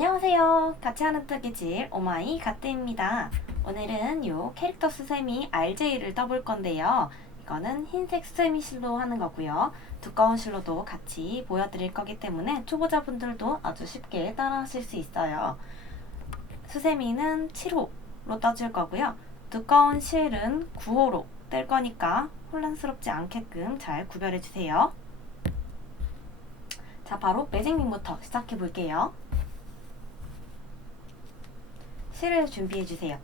안녕하세요. 같이 하는 뜨개질 오마이 가뜨입니다. 오늘은 요 캐릭터 수세미 RJ를 떠볼 건데요. 이거는 흰색 수세미 실로 하는 거고요. 두꺼운 실로도 같이 보여드릴 거기 때문에 초보자분들도 아주 쉽게 따라 하실 수 있어요. 수세미는 7호로 떠줄 거고요. 두꺼운 실은 9호로 뗄 거니까 혼란스럽지 않게끔 잘 구별해 주세요. 자, 바로 매직링부터 시작해 볼게요. 실을 준비해주세요.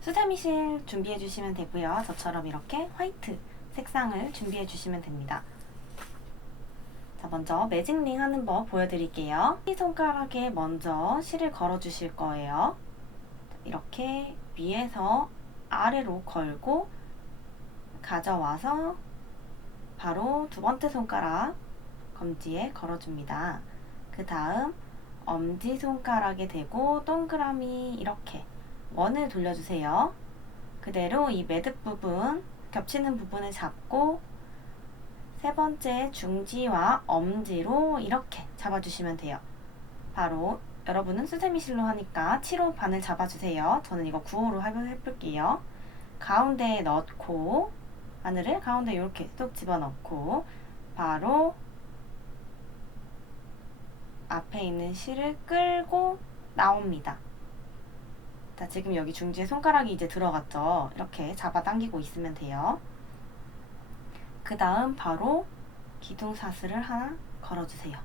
수세미 실 준비해주시면 되고요. 저처럼 이렇게 화이트 색상을 준비해주시면 됩니다. 자, 먼저 매직링 하는 법 보여드릴게요. 이 손가락에 먼저 실을 걸어주실 거예요. 이렇게 위에서 아래로 걸고 가져와서 바로 두 번째 손가락 검지에 걸어줍니다. 그 다음 엄지손가락에 대고 동그라미 이렇게 원을 돌려주세요. 그대로 이 매듭 부분, 겹치는 부분을 잡고 세 번째 중지와 엄지로 이렇게 잡아주시면 돼요. 바로 여러분은 수세미 실로 하니까 7호 반을 잡아주세요. 저는 이거 9호로 해볼게요. 가운데에 넣고 바늘을 가운데 이렇게 쏙 집어넣고 바로 앞에 있는 실을 끌고 나옵니다. 자, 지금 여기 중지에 손가락이 이제 들어갔죠? 이렇게 잡아당기고 있으면 돼요. 그 다음 바로 기둥사슬을 하나 걸어주세요.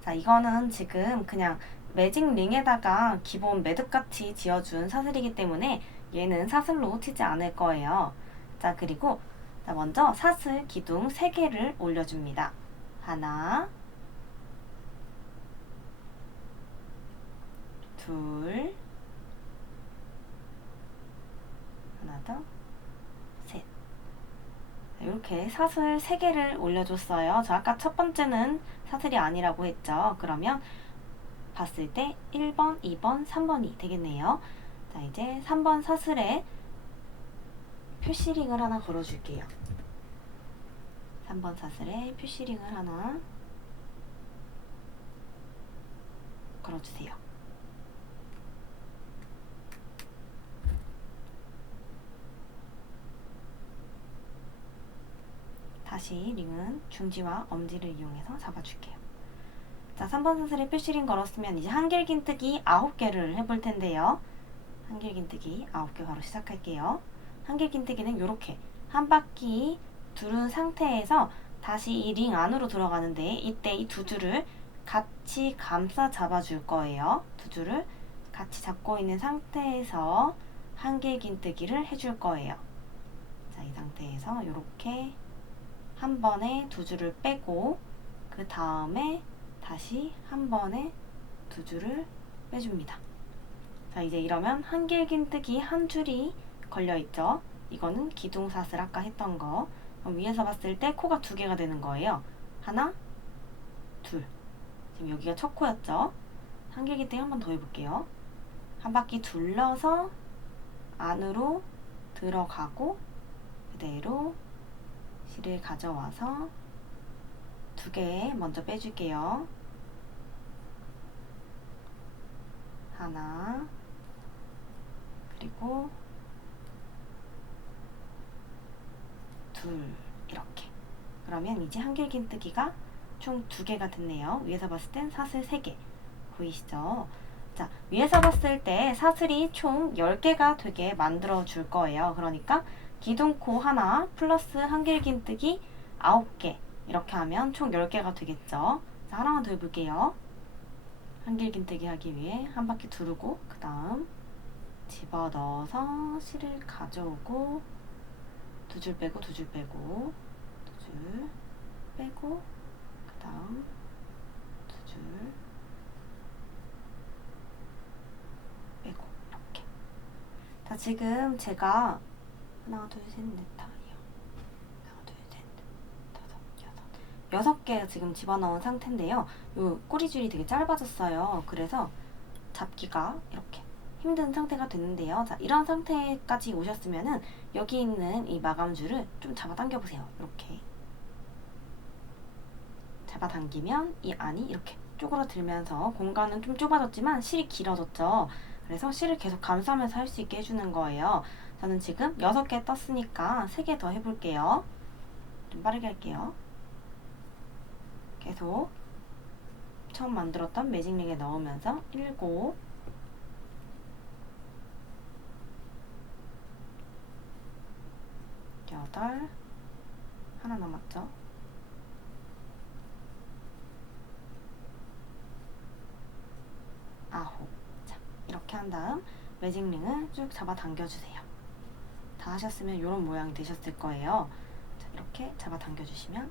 자, 이거는 지금 그냥 매직링에다가 기본 매듭같이 지어준 사슬이기 때문에 얘는 사슬로 치지 않을 거예요. 자, 그리고 먼저 사슬 기둥 3개를 올려줍니다. 하나, 둘, 하나 더, 셋. 이렇게 사슬 3개를 올려줬어요. 저 아까 첫 번째는 사슬이 아니라고 했죠. 그러면 봤을 때 1번, 2번, 3번이 되겠네요. 자, 이제 3번 사슬에 표시링을 하나 걸어줄게요. 3번 사슬에 표시링을 하나 걸어주세요. 다시 링은 중지와 엄지를 이용해서 잡아줄게요. 자, 3번 사슬에 표시링 걸었으면 이제 한길긴뜨기 9개를 해볼 텐데요. 한길긴뜨기 9개 바로 시작할게요. 한길긴뜨기는 이렇게 한 바퀴 두른 상태에서 다시 이 링 안으로 들어가는데 이때 이 두 줄을 같이 감싸 잡아줄 거예요. 두 줄을 같이 잡고 있는 상태에서 한길긴뜨기를 해줄 거예요. 자, 이 상태에서 이렇게 한 번에 두 줄을 빼고 그 다음에 다시 한 번에 두 줄을 빼줍니다. 자, 이제 이러면 한길긴뜨기 한 줄이 걸려있죠. 이거는 기둥사슬 아까 했던 거. 그럼 위에서 봤을 때 코가 2개가 되는 거예요. 하나, 둘. 지금 여기가 첫 코였죠. 한길긴뜨기 한 번 더 해볼게요. 한 바퀴 둘러서 안으로 들어가고 그대로 실을 가져와서 2개 먼저 빼줄게요. 하나, 그리고 둘, 이렇게. 그러면 이제 한길긴뜨기가 총 2개가 됐네요. 위에서 봤을 땐 사슬 3개 보이시죠? 자, 위에서 봤을 때 사슬이 총 10개가 되게 만들어 줄 거예요. 그러니까 기둥코 하나 플러스 한길긴뜨기 9개 이렇게 하면 총 10개가 되겠죠. 자, 하나만 더 해볼게요. 한길긴뜨기 하기 위해 한 바퀴 두르고 그 다음 집어넣어서 실을 가져오고 두 줄 빼고 두 줄 빼고 두 줄 빼고 그 다음 두 줄 빼고 이렇게. 자, 지금 제가 하나, 둘, 셋, 넷, 다, 하나, 둘, 셋, 넷, 다섯, 여섯. 6개 지금 집어넣은 상태인데요. 요 꼬리줄이 되게 짧아졌어요. 그래서 잡기가 이렇게 힘든 상태가 됐는데요. 자, 이런 상태까지 오셨으면은 여기 있는 이 마감줄을 좀 잡아당겨 보세요. 이렇게. 잡아당기면 이 안이 이렇게 쪼그라들면서 공간은 좀 좁아졌지만 실이 길어졌죠. 그래서 실을 계속 감싸면서 할 수 있게 해주는 거예요. 저는 지금 6개 떴으니까 3개 더 해볼게요. 좀 빠르게 할게요. 계속 처음 만들었던 매직링에 넣으면서 7, 8, 하나 남았죠? 9. 자, 이렇게 한 다음 매직링을 쭉 잡아 당겨주세요. 다 하셨으면 이런 모양이 되셨을 거예요. 자, 이렇게 잡아 당겨주시면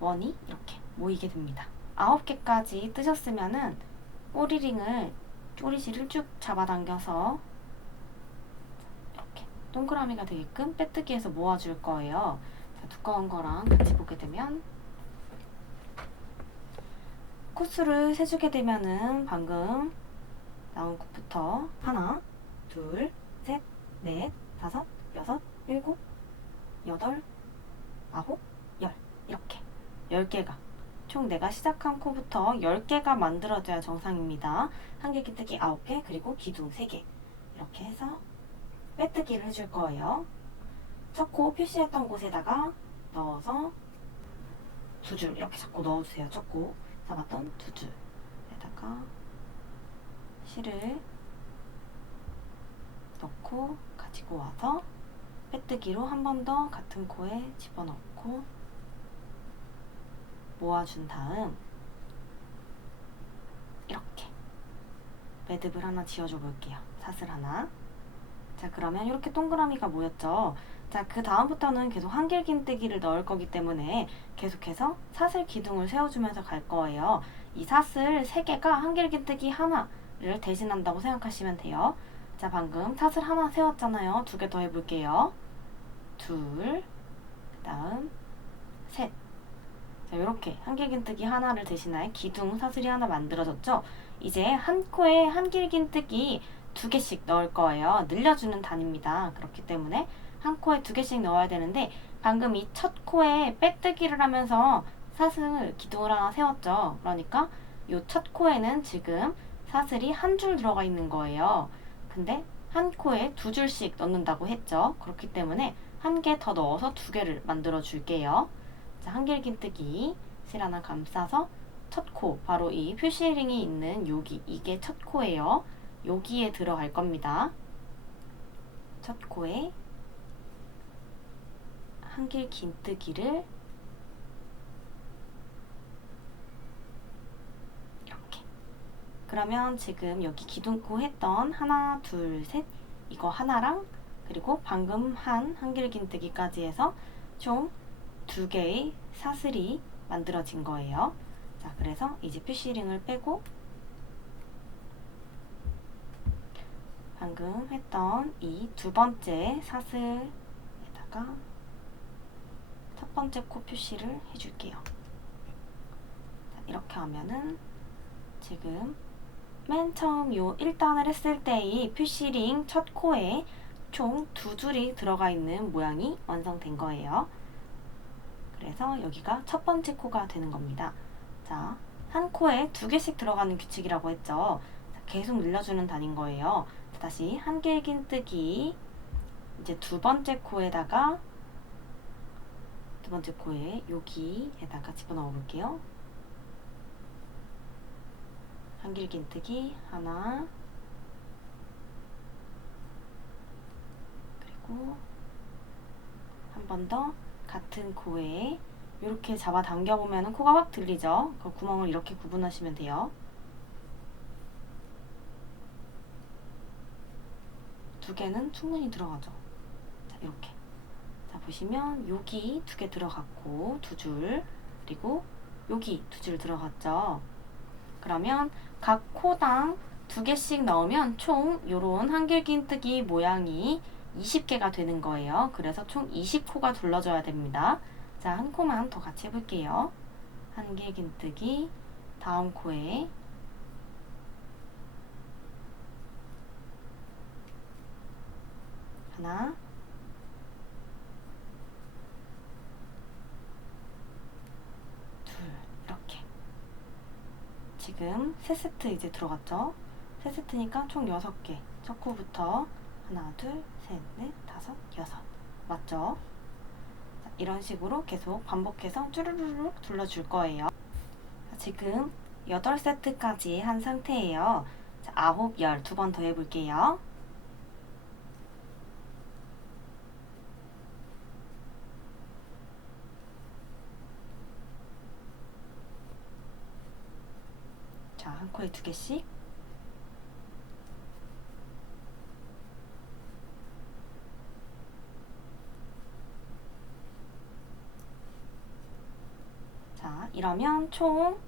원이 이렇게 모이게 됩니다. 9개까지 뜨셨으면은 꼬리실을 쭉 잡아당겨서 이렇게 동그라미가 되게끔 빼뜨기해서 모아줄 거예요. 자, 두꺼운 거랑 같이 보게 되면 코수를 세주게 되면은 방금 나온 컷부터 하나, 둘, 셋, 넷, 다섯, 여섯, 일곱, 여덟, 아홉, 열 이렇게 10개가 총 내가 시작한 코부터 10개가 만들어져야 정상입니다. 한길기뜨기 9개 그리고 기둥 3개 이렇게 해서 빼뜨기를 해줄 거예요. 첫 코 표시했던 곳에다가 넣어서 2줄 이렇게 잡고 넣어주세요. 첫 코 잡았던 2줄에다가 실을 넣고 가지고 와서 빼뜨기로 한 번 더 같은 코에 집어넣고 모아준 다음 이렇게 매듭을 하나 지어줘 볼게요. 사슬 하나. 자, 그러면 이렇게 동그라미가 모였죠. 자, 그 다음부터는 계속 한길긴뜨기를 넣을 거기 때문에 계속해서 사슬 기둥을 세워주면서 갈 거예요. 이 사슬 3개가 한길긴뜨기 하나를 대신한다고 생각하시면 돼요. 자, 방금 사슬 하나 세웠잖아요. 2개 더 해볼게요. 둘, 그 다음 셋. 자, 이렇게 한길긴뜨기 하나를 대신할 기둥 사슬이 하나 만들어졌죠? 이제 한 코에 한길긴뜨기 2개씩 넣을 거예요. 늘려주는 단위입니다. 그렇기 때문에 한 코에 2개씩 넣어야 되는데 방금 이 첫 코에 빼뜨기를 하면서 사슬 기둥을 하나 세웠죠. 그러니까 이 첫 코에는 지금 사슬이 한 줄 들어가 있는 거예요. 근데 한 코에 2줄씩 넣는다고 했죠. 그렇기 때문에 한 개 더 넣어서 2개를 만들어 줄게요. 자, 한길긴뜨기 실 하나 감싸서 첫 코, 바로 이 표시링이 있는 여기, 이게 첫 코예요. 여기에 들어갈 겁니다. 첫 코에 한길긴뜨기를 이렇게. 그러면 지금 여기 기둥코 했던 하나, 둘, 셋 이거 하나랑 그리고 방금 한 한길긴뜨기까지 해서 총 2개의 사슬이 만들어진 거예요. 자, 그래서 이제 표시링을 빼고 방금 했던 이 2번째 사슬에다가 첫 번째 코 표시를 해줄게요. 자, 이렇게 하면은 지금 맨 처음 요 1단을 했을 때의 표시링 첫 코에 총 2줄이 들어가 있는 모양이 완성된 거예요. 그래서 여기가 첫 번째 코가 되는 겁니다. 자, 한 코에 2개씩 들어가는 규칙이라고 했죠. 자, 계속 늘려주는 단인 거예요. 자, 다시 한길긴뜨기 이제 2번째 코에다가 2번째 코에 여기에다가 집어넣어 볼게요. 한길긴뜨기 하나 그리고 한 번 더 같은 코에 이렇게 잡아 당겨보면 코가 확 들리죠? 그 구멍을 이렇게 구분하시면 돼요. 2개는 충분히 들어가죠. 자, 이렇게. 자, 보시면 여기 2개 들어갔고 2줄 그리고 여기 2줄 들어갔죠. 그러면 각 코당 2개씩 넣으면 총 요런 한길긴뜨기 모양이 20개가 되는 거예요. 그래서 총 20코가 둘러줘야 됩니다. 자, 한 코만 더 같이 해볼게요. 한길긴뜨기 다음 코에 하나 지금 세 세트 이제 들어갔죠? 세 세트니까 총 6개. 첫 코부터 하나, 둘, 셋, 넷, 다섯, 여섯. 맞죠? 자, 이런 식으로 계속 반복해서 쭈르르륵 둘러줄 거예요. 자, 지금 8세트까지 한 상태예요. 자, 9, 10 두 번 더 해볼게요. 자, 한 코에 2개씩. 자, 이러면 총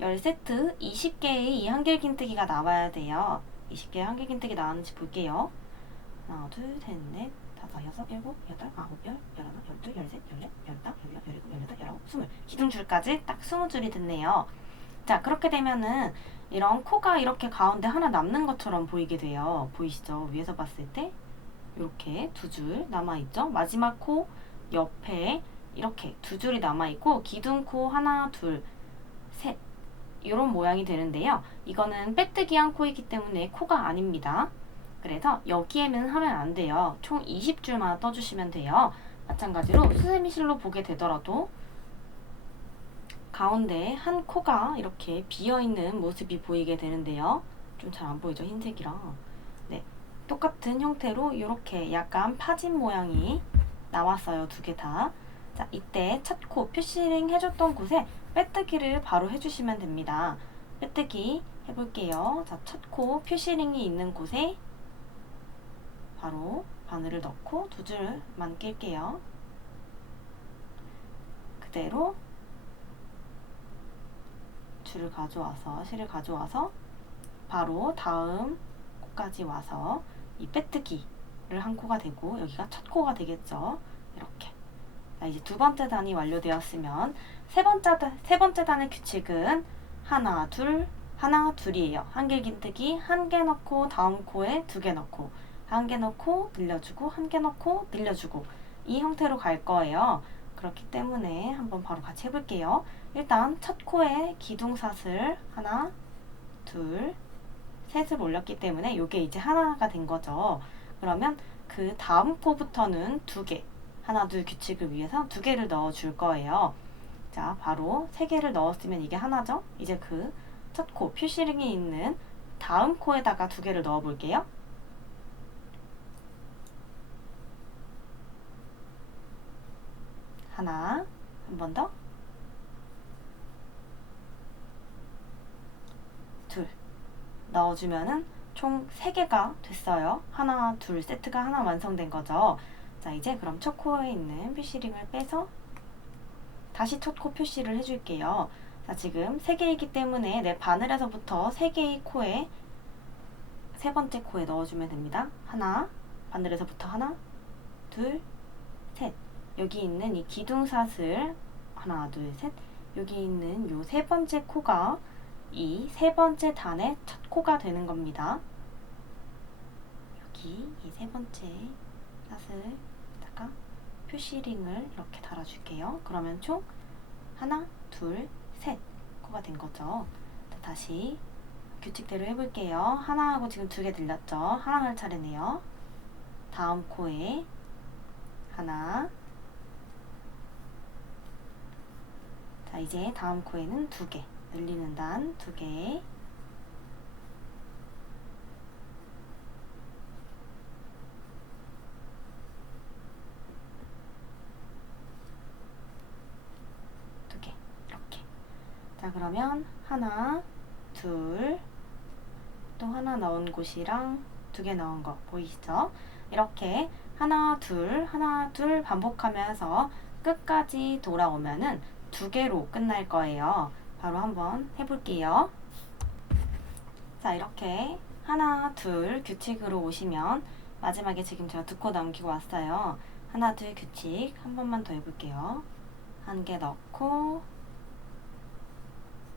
10세트 20개의 이 한길긴뜨기가 나와야 돼요. 20개의 한길긴뜨기 나왔는지 볼게요. 하나, 둘, 셋, 넷, 다섯, 여섯, 일곱, 여덟, 아홉, 열, 열하나, 열둘, 열셋, 열넷, 열다, 열여, 열일곱, 열여덟, 열아홉, 20. 기둥줄까지 딱 20줄이 됐네요. 자, 그렇게 되면은 이런 코가 이렇게 가운데 하나 남는 것처럼 보이게 돼요. 보이시죠? 위에서 봤을 때 이렇게 2줄 남아있죠? 마지막 코 옆에 이렇게 2줄이 남아있고 기둥코 하나, 둘, 셋 이런 모양이 되는데요. 이거는 빼뜨기한 코이기 때문에 코가 아닙니다. 그래서 여기에는 하면 안 돼요. 총 20줄만 떠주시면 돼요. 마찬가지로 수세미 실로 보게 되더라도 가운데 한 코가 이렇게 비어있는 모습이 보이게 되는데요. 좀 잘 안 보이죠? 흰색이라. 네, 똑같은 형태로 이렇게 약간 파진 모양이 나왔어요. 2개 다. 자, 이때 첫 코 표시링 해줬던 곳에 빼뜨기를 바로 해주시면 됩니다. 빼뜨기 해볼게요. 자, 첫 코 표시링이 있는 곳에 바로 바늘을 넣고 2줄만 낄게요. 그대로 줄을 가져와서 실을 가져와서 바로 다음 코까지 와서 이 빼뜨기를 한 코가 되고 여기가 첫 코가 되겠죠. 이렇게. 자, 이제 2번째 단이 완료되었으면 세 번째 단의 규칙은 하나, 둘, 하나, 둘이에요. 한길긴뜨기 1개 넣고 다음 코에 2개 넣고 1개 넣고 늘려주고 1개 넣고 늘려주고 이 형태로 갈 거예요. 그렇기 때문에 한번 바로 같이 해볼게요. 일단 첫 코에 기둥사슬 하나, 둘, 셋을 올렸기 때문에 이게 이제 하나가 된 거죠. 그러면 그 다음 코부터는 2개, 하나, 둘 규칙을 위해서 2개를 넣어줄 거예요. 자, 바로 3개를 넣었으면 이게 하나죠? 이제 그 첫 코, 표시링이 있는 다음 코에다가 2개를 넣어 볼게요. 하나, 한 번 더, 둘 넣어주면은 총 3개가 됐어요. 하나, 둘 세트가 하나 완성된 거죠. 자, 이제 그럼 첫 코에 있는 표시링을 빼서 다시 첫 코 표시를 해줄게요. 자, 지금 3개이기 때문에 내 바늘에서부터 3개의 코에 세 번째 코에 넣어주면 됩니다. 하나, 바늘에서부터 하나, 둘, 셋. 여기 있는 이 기둥사슬 하나, 둘, 셋. 여기 있는 요 세 번째 코가 이 세 번째 단의 첫 코가 되는 겁니다. 여기 이 세 번째 사슬에다가 표시링을 이렇게 달아줄게요. 그러면 총 하나, 둘, 셋 코가 된 거죠. 자, 다시 규칙대로 해볼게요. 하나하고 지금 2개 들렸죠? 하나 할 차례네요. 다음 코에 하나. 자, 이제 다음 코에는 2개. 늘리는 단 2개. 이렇게. 자, 그러면 하나, 둘, 또 하나 넣은 곳이랑 2개 넣은 거 보이시죠? 이렇게 하나, 둘 반복하면서 끝까지 돌아오면은 2개로 끝날 거예요. 바로 한번 해볼게요. 자, 이렇게 하나, 둘 규칙으로 오시면 마지막에 지금 제가 2코 남기고 왔어요. 하나, 둘 규칙 한 번만 더 해볼게요. 1개 넣고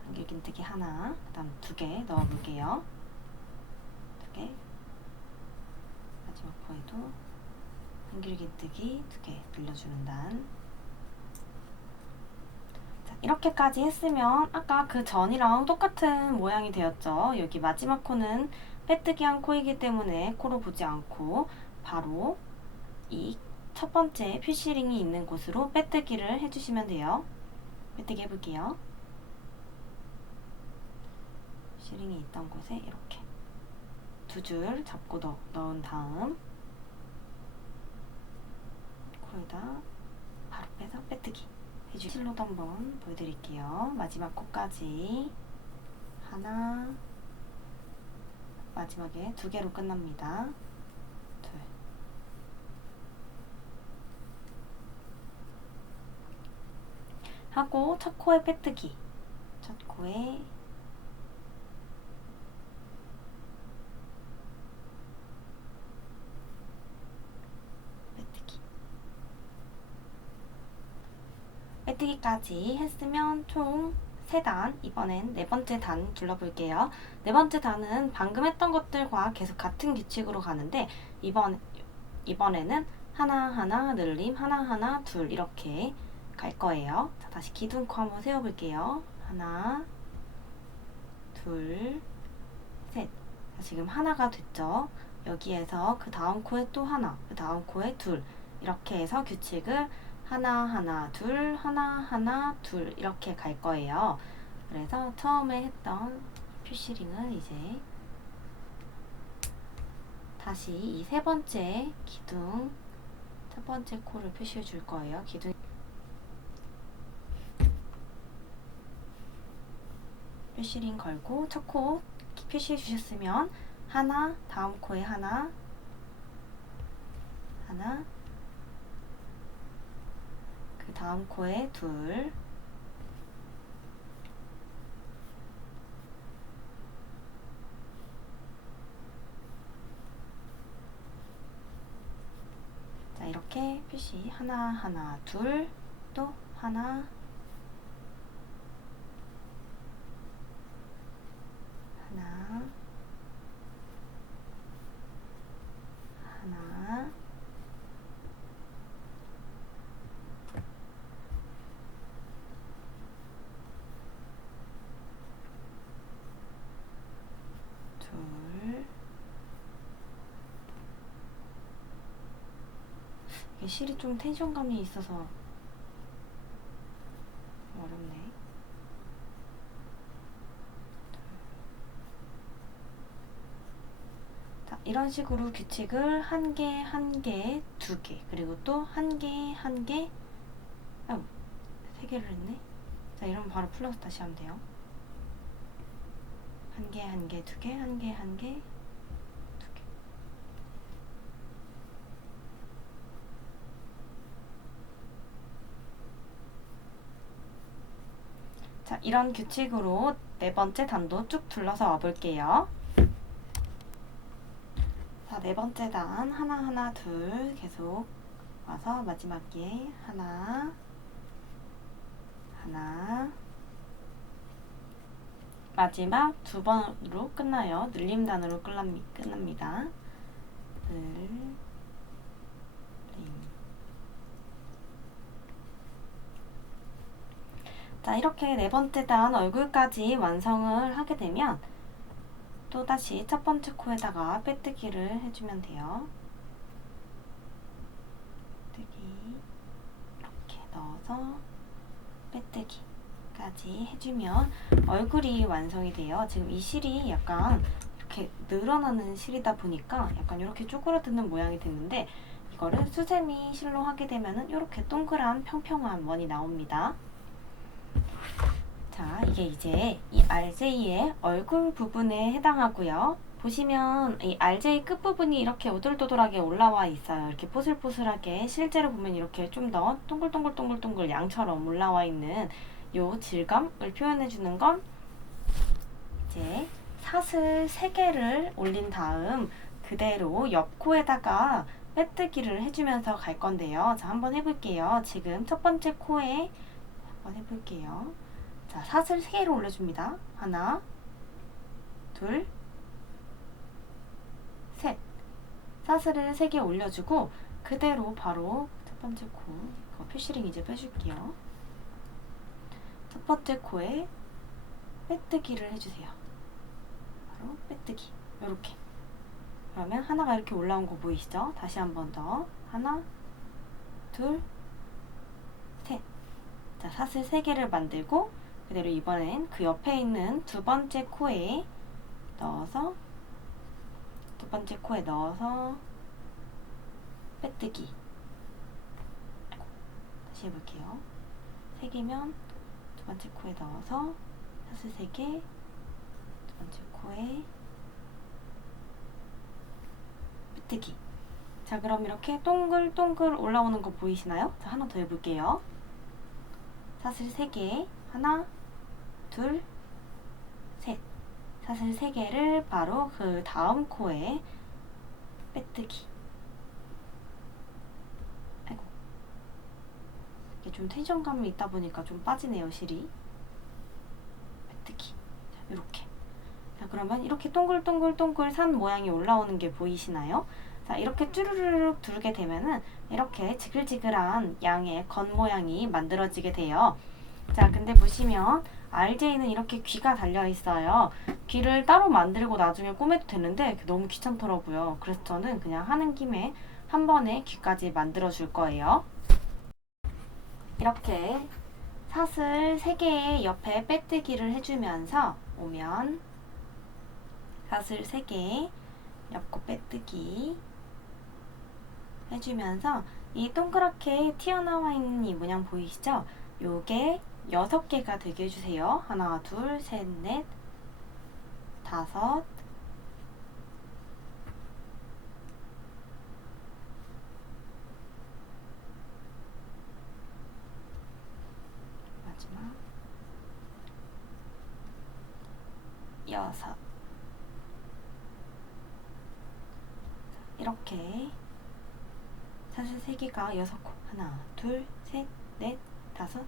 한길긴뜨기 하나, 그 다음 2개 넣어볼게요. 2개. 마지막 코에도 한길긴뜨기 2개 늘려주는 단. 자, 이렇게까지 했으면 아까 그 전이랑 똑같은 모양이 되었죠. 여기 마지막 코는 빼뜨기 한 코이기 때문에 코로 보지 않고 바로 이 첫 번째 퓨시링이 있는 곳으로 빼뜨기를 해주시면 돼요. 빼뜨기 해볼게요. 퓨시링이 있던 곳에 이렇게 두 줄 잡고 넣은 다음 코에다 바로 빼서 빼뜨기 해주세요. 실로도 한번 보여드릴게요. 마지막 코까지 하나, 마지막에 두 개로 끝납니다. 둘. 하고 첫 코에 빼뜨기. 첫 코에 빼뜨기. 빼뜨기까지 했으면 총 3단, 이번엔 네 번째 단 둘러볼게요. 네 번째 단은 방금 했던 것들과 계속 같은 규칙으로 가는데 이번에는 하나하나 늘림, 하나하나 둘 이렇게 갈 거예요. 자, 다시 기둥코 한번 세워볼게요. 하나, 둘, 셋. 자, 지금 하나가 됐죠? 여기에서 그 다음 코에 또 하나, 그 다음 코에 둘 이렇게 해서 규칙을 하나, 하나, 둘, 하나, 하나, 둘 이렇게 갈 거예요. 그래서 처음에 했던 퓨시링은 이제 다시 이 세 번째 기둥, 첫 번째 코를 표시해 줄 거예요. 기둥 퓨시링 걸고 첫 코 표시해 주셨으면 하나, 다음 코에 하나, 하나, 그 다음 코에 둘, 자 이렇게 표시 하나, 하나, 둘, 또 하나, 하나, 하나, 둘. 이게 실이 좀 텐션감이 있어서 어렵네. 자, 이런 식으로 규칙을 한 개, 한 개, 두 개, 그리고 또 한 개, 한 개, 세 개를 했네. 자, 이러면 바로 풀러서 다시 하면 돼요. 한 개, 한 개, 두 개, 한 개, 한 개, 두 개. 자, 이런 규칙으로 네 번째 단도 쭉 둘러서 와볼게요. 자, 네 번째 단 하나, 하나, 둘 계속 와서 마지막에 하나, 하나, 마지막 두 번으로 끝나요. 늘림단으로 끝납니다. 늘림. 자, 이렇게 네 번째 단 얼굴까지 완성을 하게 되면 또다시 첫 번째 코에다가 빼뜨기를 해주면 돼요. 빼뜨기 이렇게 넣어서 빼뜨기까지 해주면 얼굴이 완성이 돼요. 지금 이 실이 약간 이렇게 늘어나는 실이다 보니까 약간 이렇게 쪼그라드는 모양이 됐는데 이거를 수세미 실로 하게 되면은 이렇게 동그란 평평한 원이 나옵니다. 자, 이게 이제 이 RJ의 얼굴 부분에 해당하고요. 보시면 이 RJ 끝부분이 이렇게 오돌도돌하게 올라와 있어요. 이렇게 뽀슬뽀슬하게 실제로 보면 이렇게 좀 더 동글동글동글동글 양처럼 올라와 있는 요 질감을 표현해 주는 건 이제 사슬 3개를 올린 다음 그대로 옆 코에다가 빼뜨기를 해주면서 갈 건데요. 자, 한번 해볼게요. 지금 첫 번째 코에 한번 해볼게요. 자, 사슬 3개를 올려줍니다. 하나, 둘, 셋. 사슬을 3개 올려주고 그대로 바로 첫 번째 코 표시링 이제 빼줄게요. 첫 번째 코에 빼뜨기를 해주세요. 바로 빼뜨기. 요렇게. 그러면 하나가 이렇게 올라온 거 보이시죠? 다시 한 번 더. 하나, 둘, 셋. 자, 사슬 3개를 만들고 그대로 이번엔 그 옆에 있는 두 번째 코에 넣어서 빼뜨기. 다시 해볼게요. 3개면 두 번째 코에 넣어서 사슬 3개, 두 번째 코에 빼뜨기. 자, 그럼 이렇게 동글동글 올라오는 거 보이시나요? 자, 하나 더 해볼게요. 사슬 3개, 하나, 둘, 셋. 사슬 3개를 바로 그 다음 코에 빼뜨기. 아이고, 이게 좀 텐션감이 있다 보니까 좀 빠지네요, 실이. 빼뜨기. 자, 이렇게. 자, 그러면 이렇게 동글동글동글 산 모양이 올라오는 게 보이시나요? 자, 이렇게 쭈르르륵 두르게 되면은 이렇게 지글지글한 양의 건 모양이 만들어지게 돼요. 자, 근데 보시면 RJ는 이렇게 귀가 달려 있어요. 귀를 따로 만들고 나중에 꼬매도 되는데 너무 귀찮더라고요. 그래서 저는 그냥 하는 김에 한 번에 귀까지 만들어 줄 거예요. 이렇게 사슬 3개의 옆에 빼뜨기를 해주면서 오면 사슬 3개 옆코 빼뜨기 해주면서 이 동그랗게 튀어나와 있는 이 문양 보이시죠? 요게 6개가 되게 해주세요. 하나, 둘, 셋, 넷, 다섯, 마지막 6. 이렇게 사슬 3개가 6코. 하나, 둘, 셋, 넷, 다섯,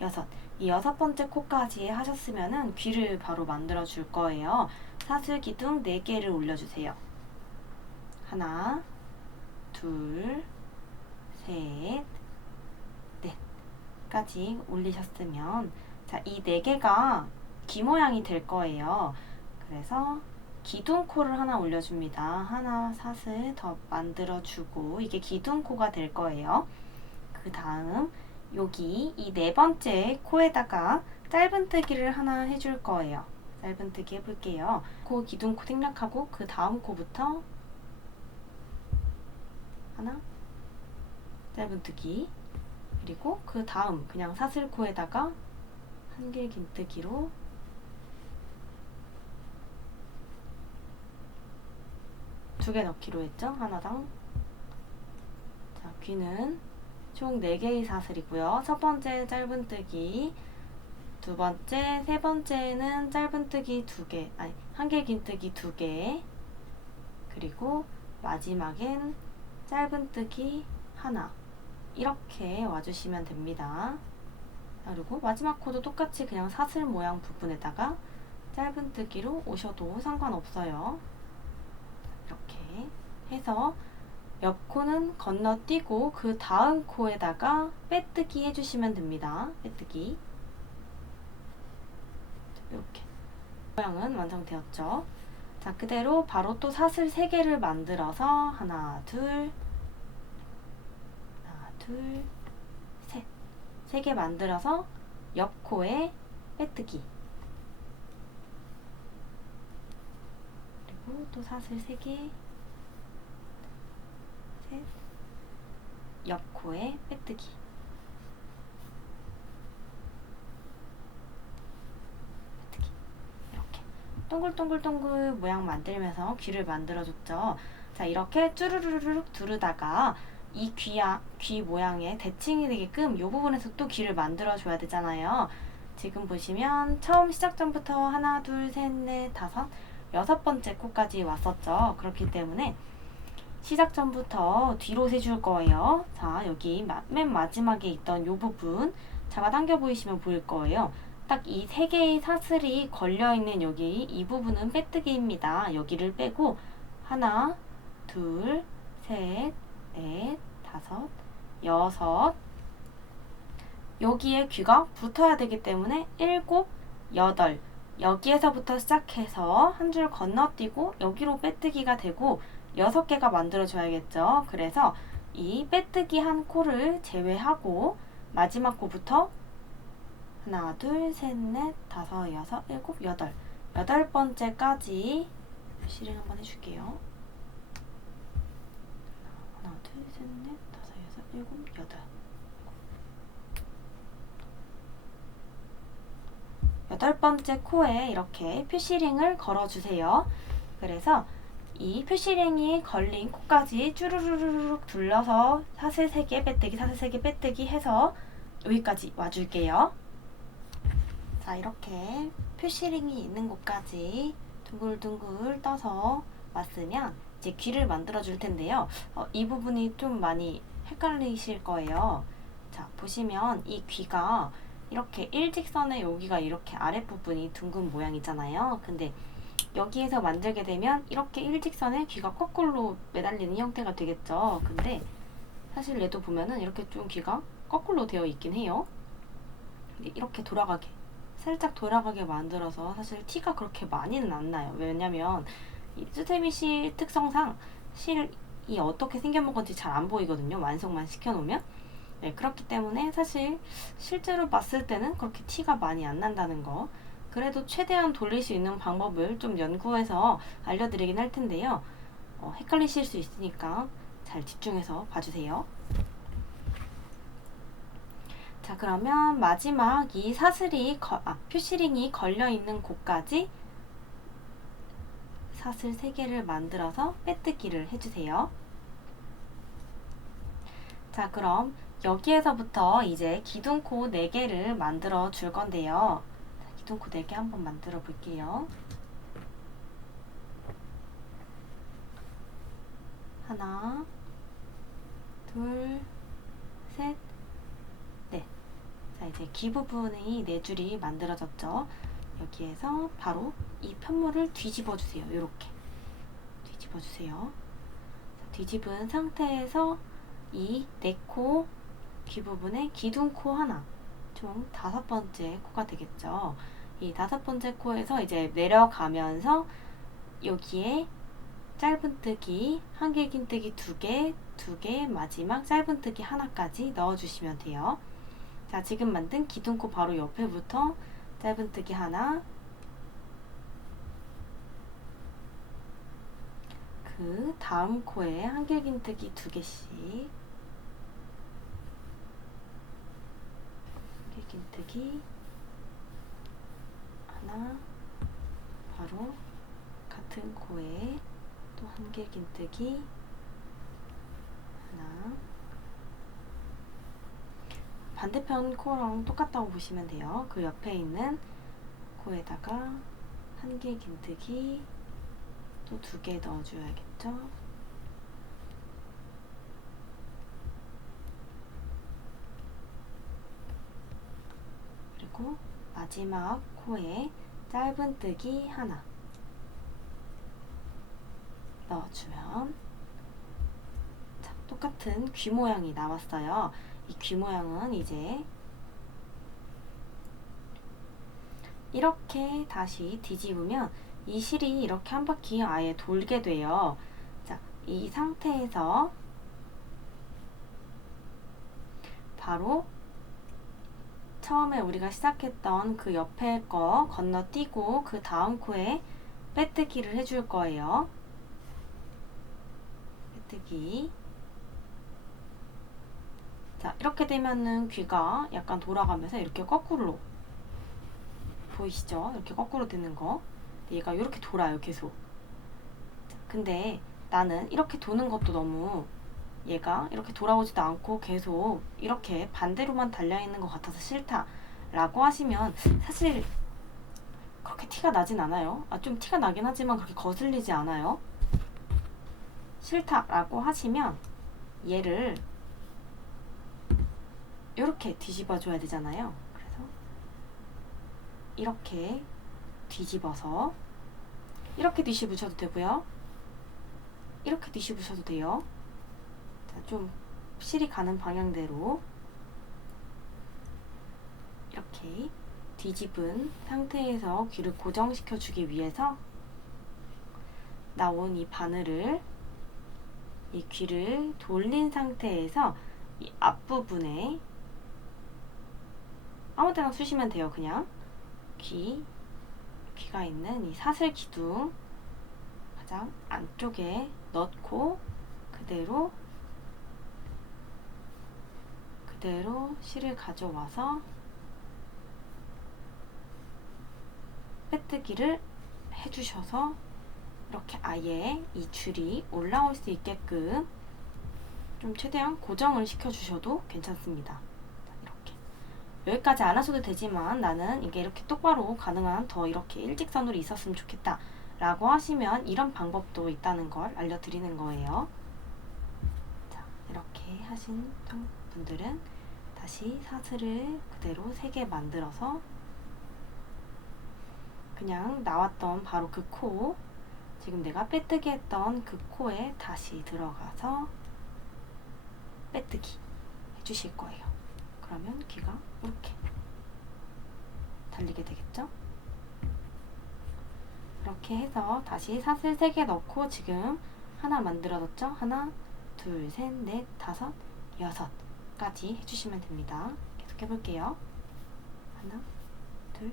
6. 이 6번째 코까지 하셨으면은 귀를 바로 만들어 줄 거예요. 사슬 기둥 4개를 올려주세요. 하나, 둘, 셋, 넷까지 올리셨으면 자, 이 4개가 귀 모양이 될 거예요. 그래서 기둥코를 하나 올려줍니다. 하나 사슬 더 만들어주고 이게 기둥코가 될 거예요. 그 다음 여기 이 4번째 코에다가 짧은뜨기를 하나 해줄 거예요. 짧은뜨기 해볼게요. 코 기둥코 생략하고 그 다음 코부터 하나 짧은뜨기, 그리고 그 다음 그냥 사슬코에다가 한길긴뜨기로 두 개 넣기로 했죠? 하나당. 자, 귀는 총 4개의 사슬이고요. 첫 번째 짧은뜨기, 두 번째, 세 번째는 짧은뜨기 2개, 아니 한길긴뜨기 2개, 그리고 마지막엔 짧은뜨기 하나. 이렇게 와주시면 됩니다. 그리고 마지막 코도 똑같이 그냥 사슬 모양 부분에다가 짧은뜨기로 오셔도 상관없어요. 이렇게 해서 옆 코는 건너뛰고 그 다음 코에다가 빼뜨기 해주시면 됩니다. 빼뜨기. 이렇게 모양은 완성되었죠. 자, 그대로 바로 또 사슬 3개를 만들어서 하나, 둘, 셋. 3개 만들어서 옆 코에 빼뜨기. 그리고 또 사슬 3개, 셋, 옆 코에 빼뜨기. 이렇게 동글동글동글 모양 만들면서 귀를 만들어줬죠. 자, 이렇게 쭈르르륵 두르다가 이 귀 모양의 대칭이 되게끔 이 부분에서 또 귀를 만들어줘야 되잖아요. 지금 보시면 처음 시작 전부터 하나, 둘, 셋, 넷, 다섯, 6번째 코까지 왔었죠. 그렇기 때문에 시작 전부터 뒤로 세줄 거예요. 자, 여기 맨 마지막에 있던 이 부분 잡아당겨 보이시면 보일 거예요. 딱 이 3개의 사슬이 걸려있는 여기 이 부분은 빼뜨기입니다. 여기를 빼고 하나, 둘, 셋, 넷, 다섯, 6 여기에 귀가 붙어야 되기 때문에 7, 8 여기에서부터 시작해서 한 줄 건너뛰고 여기로 빼뜨기가 되고 6개가 만들어져야겠죠. 그래서 이 빼뜨기 한 코를 제외하고 마지막 코부터 하나, 둘, 셋, 넷, 다섯, 여섯, 일곱, 여덟 8번째까지 실행 한번 해줄게요. 하나, 둘, 셋, 넷, 다섯, 여섯, 일곱, 여덟 8번째 코에 이렇게 표시링을 걸어주세요. 그래서 이 표시링이 걸린 코까지 쭈루루루룩 둘러서 사슬 3개 빼뜨기, 사슬 3개 빼뜨기 해서 여기까지 와줄게요. 자, 이렇게 표시링이 있는 곳까지 둥글둥글 떠서 왔으면 이제 귀를 만들어 줄 텐데요. 이 부분이 좀 많이 헷갈리실 거예요. 자, 보시면 이 귀가 이렇게 일직선에 여기가 이렇게 아랫부분이 둥근 모양이잖아요. 근데 여기에서 만들게 되면 이렇게 일직선에 귀가 거꾸로 매달리는 형태가 되겠죠. 근데 사실 얘도 보면은 이렇게 좀 귀가 거꾸로 되어 있긴 해요. 근데 이렇게 돌아가게, 살짝 돌아가게 만들어서 사실 티가 그렇게 많이는 안 나요. 왜냐면 이 스테미 실 특성상 실이 어떻게 생겨먹은지 잘 안 보이거든요. 완성만 시켜놓으면. 네, 그렇기 때문에 사실 실제로 봤을 때는 그렇게 티가 많이 안 난다는 거. 그래도 최대한 돌릴 수 있는 방법을 좀 연구해서 알려드리긴 할 텐데요. 헷갈리실 수 있으니까 잘 집중해서 봐주세요. 자, 그러면 마지막 이 사슬이 표시링이 걸려있는 곳까지 사슬 3개를 만들어서 빼뜨기를 해주세요. 자, 그럼 여기에서부터 이제 기둥코 4개를 만들어 줄 건데요. 자, 기둥코 4개 한번 만들어 볼게요. 하나, 둘, 셋, 넷. 자, 이제 귀 부분이 4줄이 만들어졌죠. 여기에서 바로 이 편물을 뒤집어 주세요. 이렇게 뒤집어 주세요. 뒤집은 상태에서 이 4코 귀 부분에 기둥코 하나, 총 5번째 코가 되겠죠. 이 5번째 코에서 이제 내려가면서 여기에 짧은뜨기, 한길긴뜨기 2개, 2개, 마지막 짧은뜨기 하나까지 넣어주시면 돼요. 자, 지금 만든 기둥코 바로 옆에부터 짧은뜨기 하나, 그 다음 코에 한길긴뜨기 2개씩, 한길긴뜨기 하나, 바로 같은 코에 또 한길긴뜨기 하나, 반대편 코랑 똑같다고 보시면 돼요. 그 옆에 있는 코에다가 한길긴뜨기 또 2개 넣어줘야겠죠. 그리고 마지막 코에 짧은뜨기 하나 넣어주면 자, 똑같은 귀 모양이 나왔어요. 이 귀 모양은 이제 이렇게 다시 뒤집으면 이 실이 이렇게 한 바퀴 아예 돌게 돼요. 자, 이 상태에서 바로 처음에 우리가 시작했던 그 옆에 거 건너뛰고 그 다음 코에 빼뜨기를 해줄 거예요. 빼뜨기. 자, 이렇게 되면은 귀가 약간 돌아가면서 이렇게 거꾸로 보이시죠? 이렇게 거꾸로 되는 거. 얘가 이렇게 돌아요, 계속. 근데 나는 이렇게 도는 것도 너무 얘가 이렇게 돌아오지도 않고 계속 이렇게 반대로만 달려있는 것 같아서 싫다 라고 하시면 사실 그렇게 티가 나진 않아요. 좀 티가 나긴 하지만 그렇게 거슬리지 않아요. 싫다 라고 하시면 얘를 이렇게 뒤집어 줘야 되잖아요. 그래서 이렇게 뒤집어서 이렇게 뒤집으셔도 되고요. 이렇게 뒤집으셔도 돼요. 자, 좀 실이 가는 방향대로 이렇게 뒤집은 상태에서 귀를 고정시켜 주기 위해서 나온 이 바늘을 이 귀를 돌린 상태에서 이 앞부분에 아무 데나 쑤시면 돼요. 그냥 귀가 있는 이 사슬 기둥 가장 안쪽에 넣고 그대로 실을 가져와서 빼뜨기를 해주셔서 이렇게 아예 이 줄이 올라올 수 있게끔 좀 최대한 고정을 시켜주셔도 괜찮습니다. 이렇게 여기까지 안 하셔도 되지만 나는 이게 이렇게 똑바로 가능한 더 이렇게 일직선으로 있었으면 좋겠다 라고 하시면 이런 방법도 있다는 걸 알려드리는 거예요. 자, 이렇게 하신 분들은 다시 사슬을 그대로 3개 만들어서 그냥 나왔던 바로 그 코, 지금 내가 빼뜨기 했던 그 코에 다시 들어가서 빼뜨기 해주실 거예요. 그러면 귀가 이렇게 달리게 되겠죠? 이렇게 해서 다시 사슬 3개 넣고 지금 하나 만들어졌죠? 하나, 둘, 셋, 넷, 다섯, 6까지 해주시면 됩니다. 계속 해볼게요. 하나, 둘,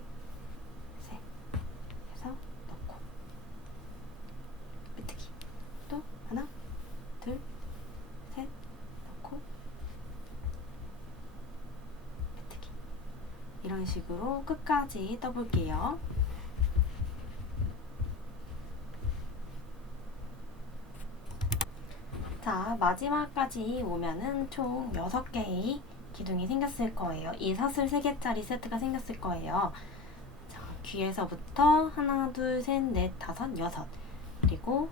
셋 해서 넣고 빼뜨기. 또 하나, 둘, 셋 넣고 빼뜨기. 이런 식으로 끝까지 떠볼게요. 자, 마지막까지 오면은 총 6개의 기둥이 생겼을 거예요. 이 사슬 3개짜리 세트가 생겼을 거예요. 자, 귀에서부터 하나, 둘, 셋, 넷, 다섯, 6. 그리고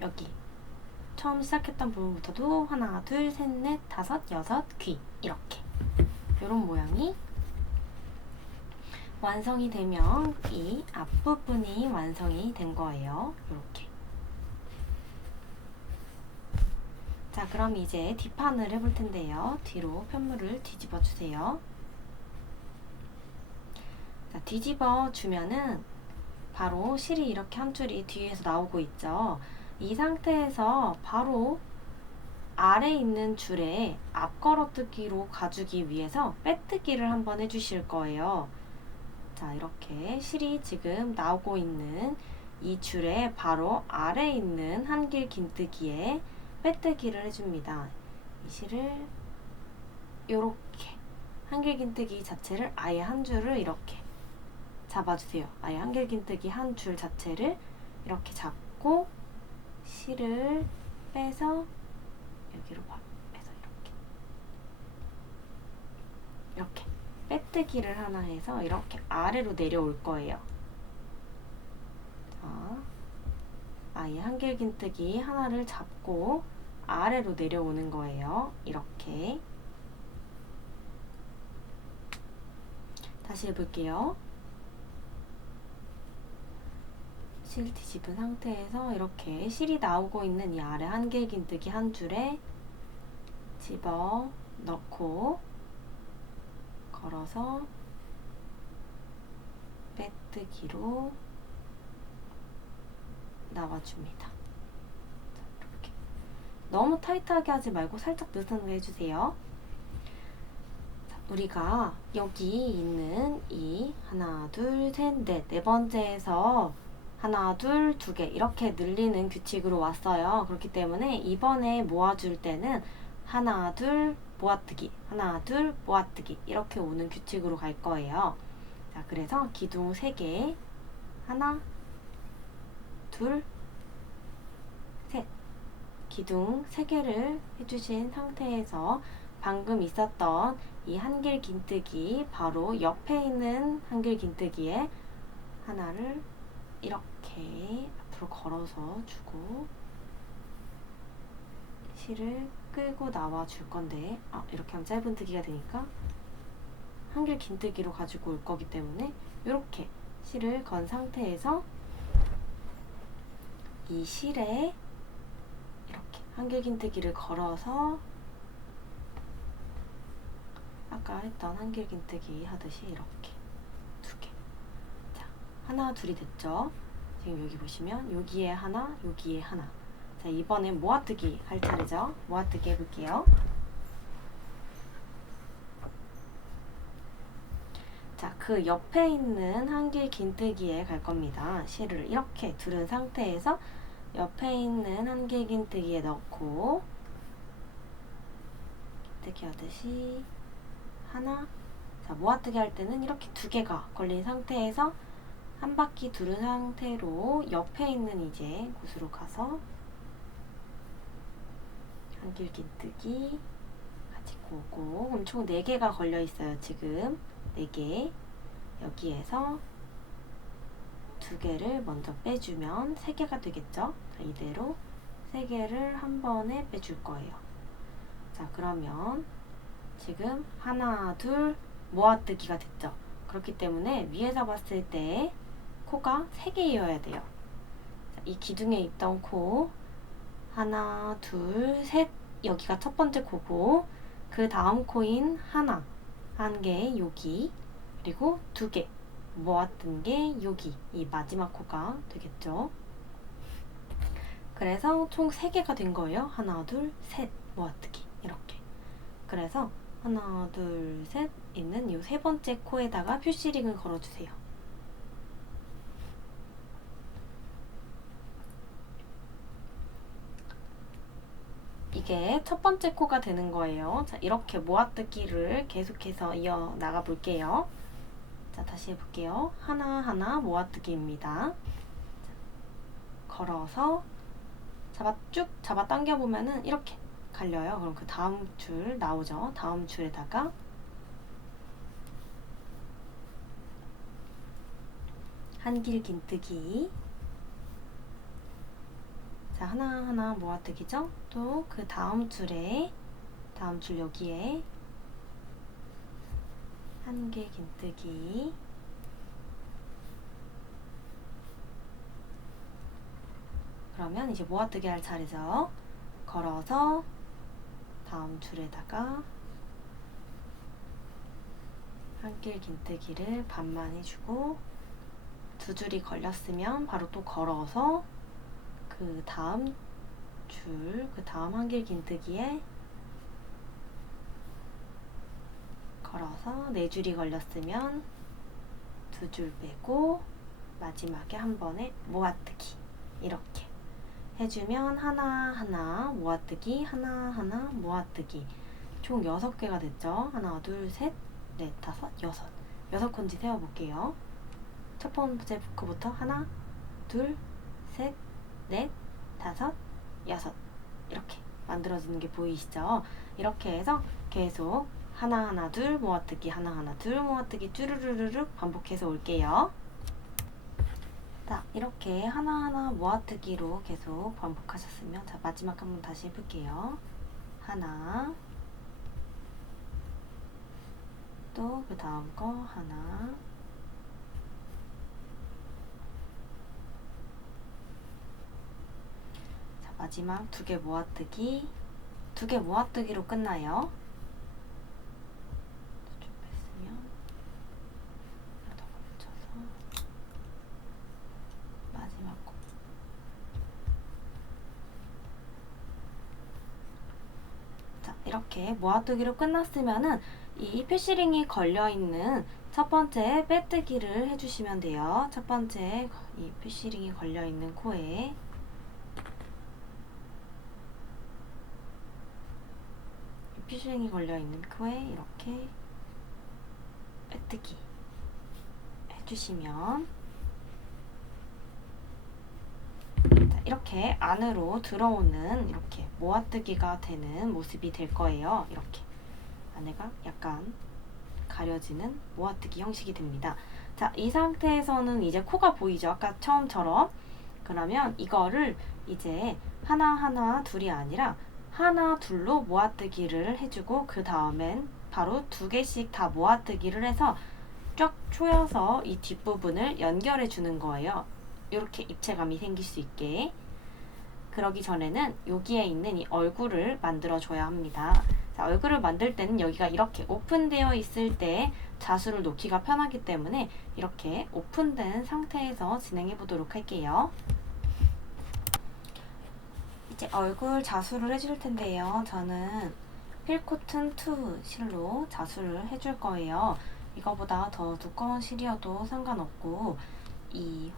여기 처음 시작했던 부분부터도 하나, 둘, 셋, 넷, 다섯, 6 귀. 이렇게 이런 모양이 완성이 되면 이 앞부분이 완성이 된 거예요. 이렇게. 자, 그럼 이제 뒷판을 해볼 텐데요. 뒤로 편물을 뒤집어 주세요. 자, 뒤집어 주면은 바로 실이 이렇게 한 줄이 뒤에서 나오고 있죠. 이 상태에서 바로 아래 있는 줄에 앞걸어뜨기로 가주기 위해서 빼뜨기를 한번 해주실 거예요. 자, 이렇게 실이 지금 나오고 있는 이 줄에 바로 아래 있는 한길 긴뜨기에 빼뜨기를 해줍니다. 이 실을 요렇게 한길 긴뜨기 자체를 아예 한 줄을 이렇게 잡아주세요. 아예 한길 긴뜨기 한 줄 자체를 이렇게 잡고 실을 빼서 여기로 빼서 이렇게 빼뜨기를 하나 해서 이렇게 아래로 내려올 거예요. 자, 아예 한길 긴뜨기 하나를 잡고 아래로 내려오는 거예요. 이렇게. 다시 해볼게요. 실 뒤집은 상태에서 이렇게 실이 나오고 있는 이 아래 한길 긴뜨기 한 줄에 집어 넣고 걸어서 빼뜨기로 나와줍니다. 이렇게. 너무 타이트하게 하지 말고 살짝 느슨하게 해주세요. 자, 우리가 여기 있는 이 하나, 둘, 셋, 넷, 네 번째에서 하나, 둘, 2개 이렇게 늘리는 규칙으로 왔어요. 그렇기 때문에 이번에 모아줄 때는 하나, 둘, 모아뜨기, 하나, 둘, 모아뜨기 이렇게 오는 규칙으로 갈 거예요. 자, 그래서 기둥 3개, 하나, 둘, 셋. 기둥 3개를 해주신 상태에서 방금 있었던 이 한길 긴뜨기 바로 옆에 있는 한길 긴뜨기에 하나를 이렇게 앞으로 걸어서 주고 실을 끌고 나와 줄 건데 이렇게 하면 짧은뜨기가 되니까 한길 긴뜨기로 가지고 올 거기 때문에 이렇게 실을 건 상태에서 이 실에 이렇게 한길 긴뜨기를 걸어서 딱 아까 했던 한길긴뜨기 하듯이 이렇게 2개. 자, 하나, 둘이 됐죠? 지금 여기 보시면 여기에 하나, 여기에 하나. 자, 이번엔 모아뜨기 할 차례죠? 모아뜨기 해볼게요. 자, 그 옆에 있는 한길긴뜨기에 갈 겁니다. 실을 이렇게 두른 상태에서 옆에 있는 한길긴뜨기에 넣고 긴뜨기 하듯이 하나. 자, 모아뜨기 할 때는 이렇게 2개가 걸린 상태에서 한 바퀴 두른 상태로 옆에 있는 이제 곳으로 가서 한길긴뜨기 같이 고고. 그럼 총 4개가 걸려 있어요. 지금 4개. 여기에서 2개를 먼저 빼주면 3개가 되겠죠? 자, 이대로 3개를 한 번에 빼줄 거예요. 자, 그러면 지금 하나, 둘 모아뜨기가 됐죠? 그렇기 때문에 위에서 봤을 때 코가 3개여야 돼요. 자, 이 기둥에 있던 코 하나, 둘, 셋. 여기가 첫 번째 코고 그 다음 코인 하나, 한 개 여기, 그리고 2개 모았던 게 여기, 이 마지막 코가 되겠죠. 그래서 총 3개가 된 거예요. 하나, 둘, 셋 모아뜨기 이렇게. 그래서 하나, 둘, 셋 있는 이 3번째 코에다가 퓨시링을 걸어주세요. 이게 첫 번째 코가 되는 거예요. 자, 이렇게 모아뜨기를 계속해서 이어 나가 볼게요. 자, 다시 해볼게요. 하나하나 모아뜨기입니다. 자, 걸어서 쭉 잡아 당겨보면은 이렇게 갈려요. 그럼 그 다음 줄 나오죠. 다음 줄에다가 한길긴뜨기. 자, 하나하나 모아뜨기죠. 또 그 다음 줄에, 다음 줄 여기에 한길긴뜨기. 그러면 이제 모아뜨기 할 차례죠. 걸어서 다음 줄에다가 한길긴뜨기를 반만 해주고 2줄이 걸렸으면 바로 또 걸어서 그 다음 줄, 그 다음 한길긴뜨기에 걸어서 4줄이 걸렸으면 2줄 빼고 마지막에 한 번에 모아뜨기 이렇게 해주면 하나하나 모아뜨기, 하나하나 모아뜨기. 총 6개가 됐죠. 하나, 둘, 셋, 넷, 다섯, 여섯. 6건지 세어볼게요. 첫 번째 코부터 하나, 둘, 셋, 넷, 다섯, 여섯. 이렇게 만들어지는 게 보이시죠? 이렇게 해서 계속 하나하나 둘 모아뜨기, 하나하나 둘 모아뜨기 쭈르르르륵 반복해서 올게요. 자, 이렇게 하나하나 모아뜨기로 계속 반복하셨으면, 자, 마지막 한번 다시 해볼게요. 하나, 또 그 다음 거 하나, 자, 마지막 2개 모아뜨기. 2개 모아뜨기로 끝나요. 좀 뺐으면 하나 더 걸쳐서 마지막 거. 자, 이렇게 모아뜨기로 끝났으면은 이 퓨시링이 걸려있는 첫 번째 빼뜨기를 해주시면 돼요. 첫 번째 이 퓨시링이 걸려있는 코에 퓨시링이 걸려있는 코에 이렇게 빼뜨기 해주시면, 자, 이렇게 안으로 들어오는 이렇게 모아뜨기가 되는 모습이 될 거예요. 이렇게 안에가 약간 가려지는 모아뜨기 형식이 됩니다. 자, 이 상태에서는 이제 코가 보이죠? 아까 처음처럼. 그러면 이거를 이제 하나하나 둘이 아니라 하나 둘로 모아뜨기를 해주고 그 다음엔 바로 2개씩 다 모아뜨기를 해서 쫙 조여서 이 뒷부분을 연결해 주는 거예요. 이렇게 입체감이 생길 수 있게. 그러기 전에는 여기에 있는 이 얼굴을 만들어 줘야 합니다. 자, 얼굴을 만들 때는 여기가 이렇게 오픈되어 있을 때 자수를 놓기가 편하기 때문에 이렇게 오픈된 상태에서 진행해 보도록 할게요. 이제 얼굴 자수를 해줄 텐데요. 저는 필코튼 2 실로 자수를 해줄 거예요. 이거보다 더 두꺼운 실이어도 상관없고, 이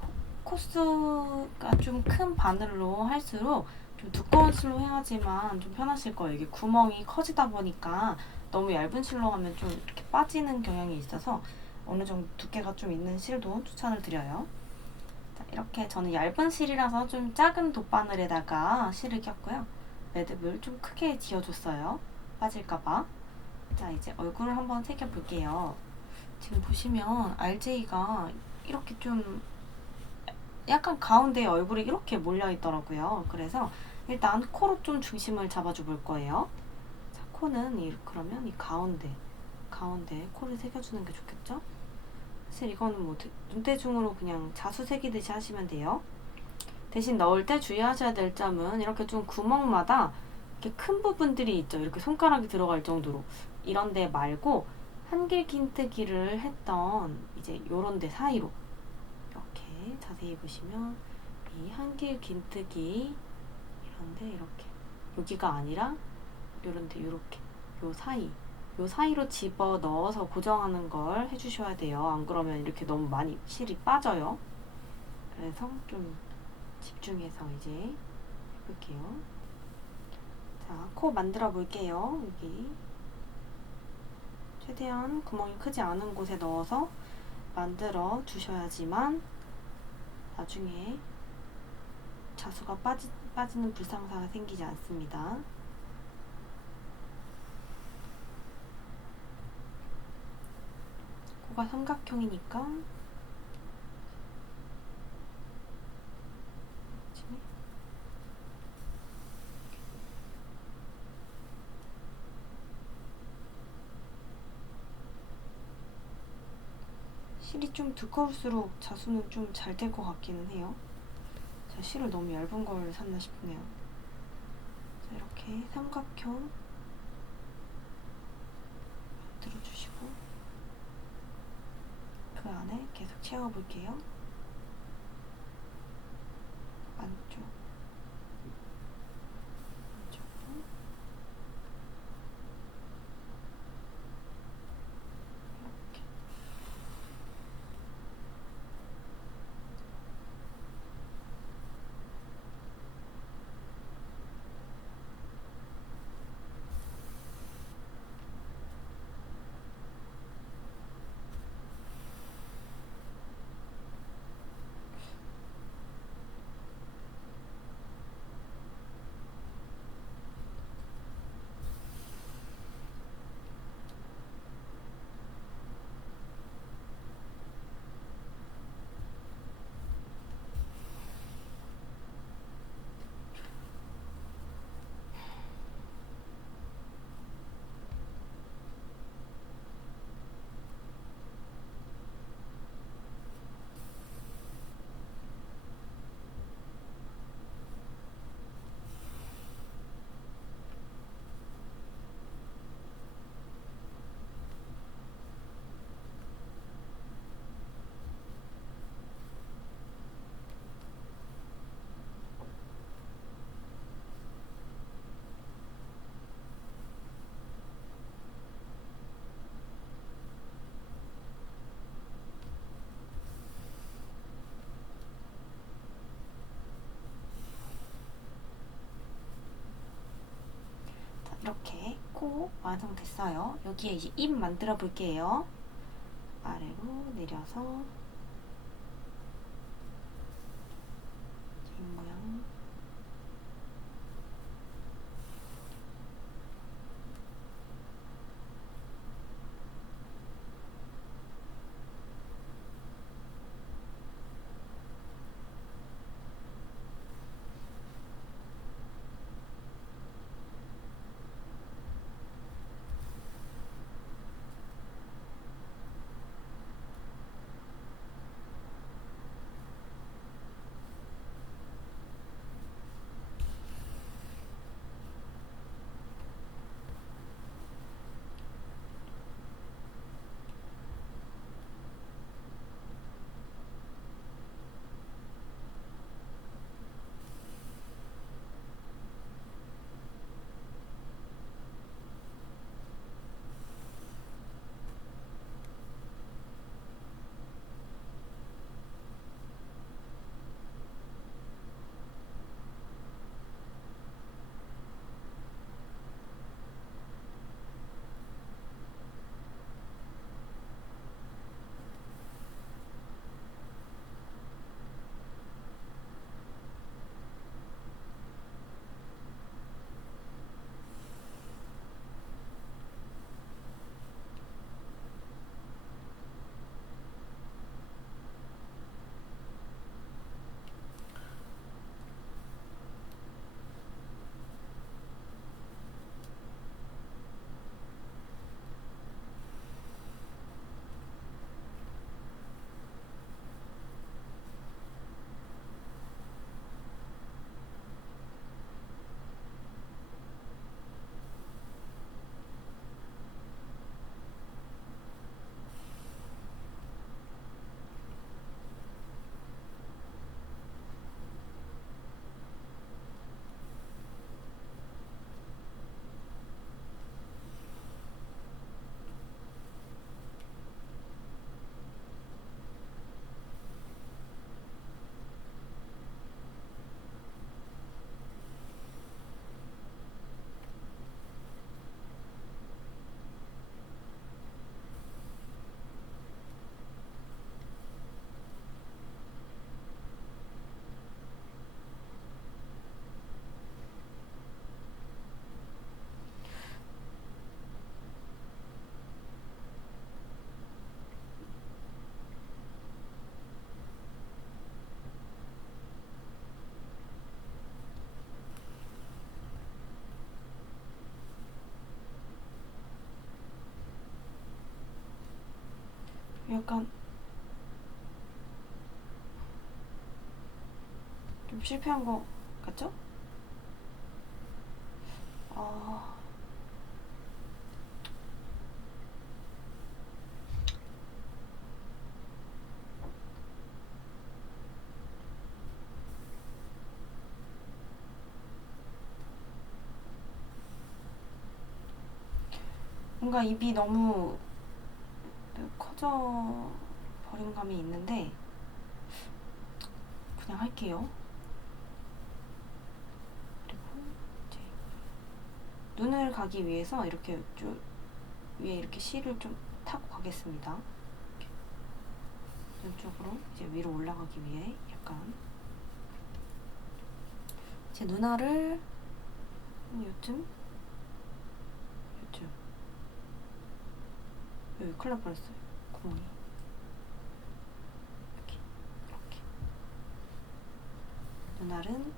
코스가 좀 큰 바늘로 할수록 좀 두꺼운 실로 해야지만 좀 편하실 거예요. 이게 구멍이 커지다 보니까 너무 얇은 실로 하면 좀 이렇게 빠지는 경향이 있어서 어느 정도 두께가 좀 있는 실도 추천을 드려요. 자, 이렇게 저는 얇은 실이라서 좀 작은 돗바늘에다가 실을 꼈고요. 매듭을 좀 크게 지어줬어요. 빠질까봐. 자, 이제 얼굴을 한번 새겨볼게요. 지금 보시면 RJ가 이렇게 좀 약간 가운데에 얼굴이 이렇게 몰려있더라고요. 그래서 일단 코로 좀 중심을 잡아줘 볼 거예요. 자, 코는 그러면 이 가운데 코를 새겨주는 게 좋겠죠? 사실 이거는 뭐 눈대중으로 그냥 자수 새기듯이 하시면 돼요. 대신 넣을 때 주의하셔야 될 점은 이렇게 좀 구멍마다 이렇게 큰 부분들이 있죠. 이렇게 손가락이 들어갈 정도로. 이런 데 말고 한길 긴뜨기를 했던 이제 요런 데 사이로 이렇게 자세히 보시면 이 한길 긴뜨기 이런데 이렇게 여기가 아니라 요런데 요렇게 요 사이로 집어 넣어서 고정하는 걸 해주셔야 돼요. 안 그러면 이렇게 너무 많이 실이 빠져요. 그래서 좀 집중해서 이제 해볼게요. 자, 코 만들어 볼게요. 여기 최대한 구멍이 크지 않은 곳에 넣어서 만들어 주셔야지만 나중에 자수가 빠지는 불상사가 생기지 않습니다. 코가 삼각형이니까 실이 좀 두꺼울수록 자수는 좀 잘 될 것 같기는 해요. 자, 실을 너무 얇은 걸 샀나 싶네요. 자, 이렇게 삼각형 만들어주시고 그 안에 계속 채워볼게요. 안쪽, 안쪽으로 이렇게. 이렇게 코 완성됐어요. 여기에 이제 입 만들어 볼게요. 아래로 내려서 입 모양. 약간 좀 실패한 거 같죠? 아, 뭔가 입이 너무 커져 버린 감이 있는데 그냥 할게요. 그리고 이제 눈을 가기 위해서 이렇게 좀 위에 이렇게 실을 좀 타고 가겠습니다. 눈 쪽으로 이제 위로 올라가기 위해 약간 제 눈알을 요쯤 여기 큰일 날 뻔했어요. 구멍이 이렇게 눈알은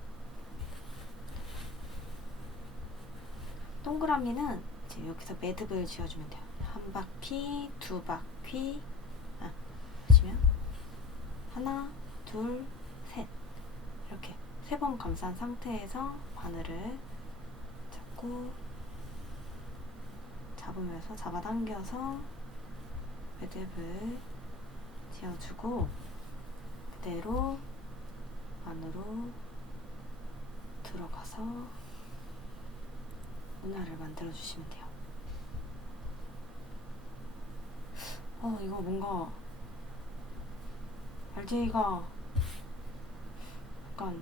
동그라미는 이제 여기서 매듭을 지어주면 돼요. 한 바퀴, 두 바퀴, 보시면 하나, 둘, 셋 이렇게 3번 감싼 상태에서 바늘을 잡으면서 잡아당겨서 매듭을 지어주고 그대로 안으로 들어가서 눈알을 만들어 주시면 돼요. 이거 뭔가 RJ가 약간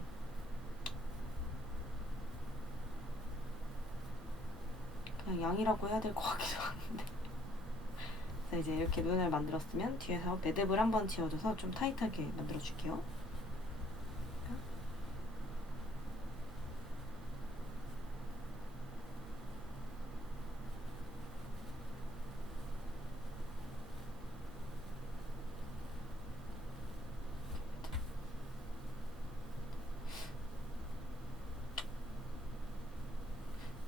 그냥 양이라고 해야 될 것 같기도 한데 그래서 이제 이렇게 눈을 만들었으면 뒤에서 매듭을 한번 지어줘서 좀 타이트하게 만들어 줄게요.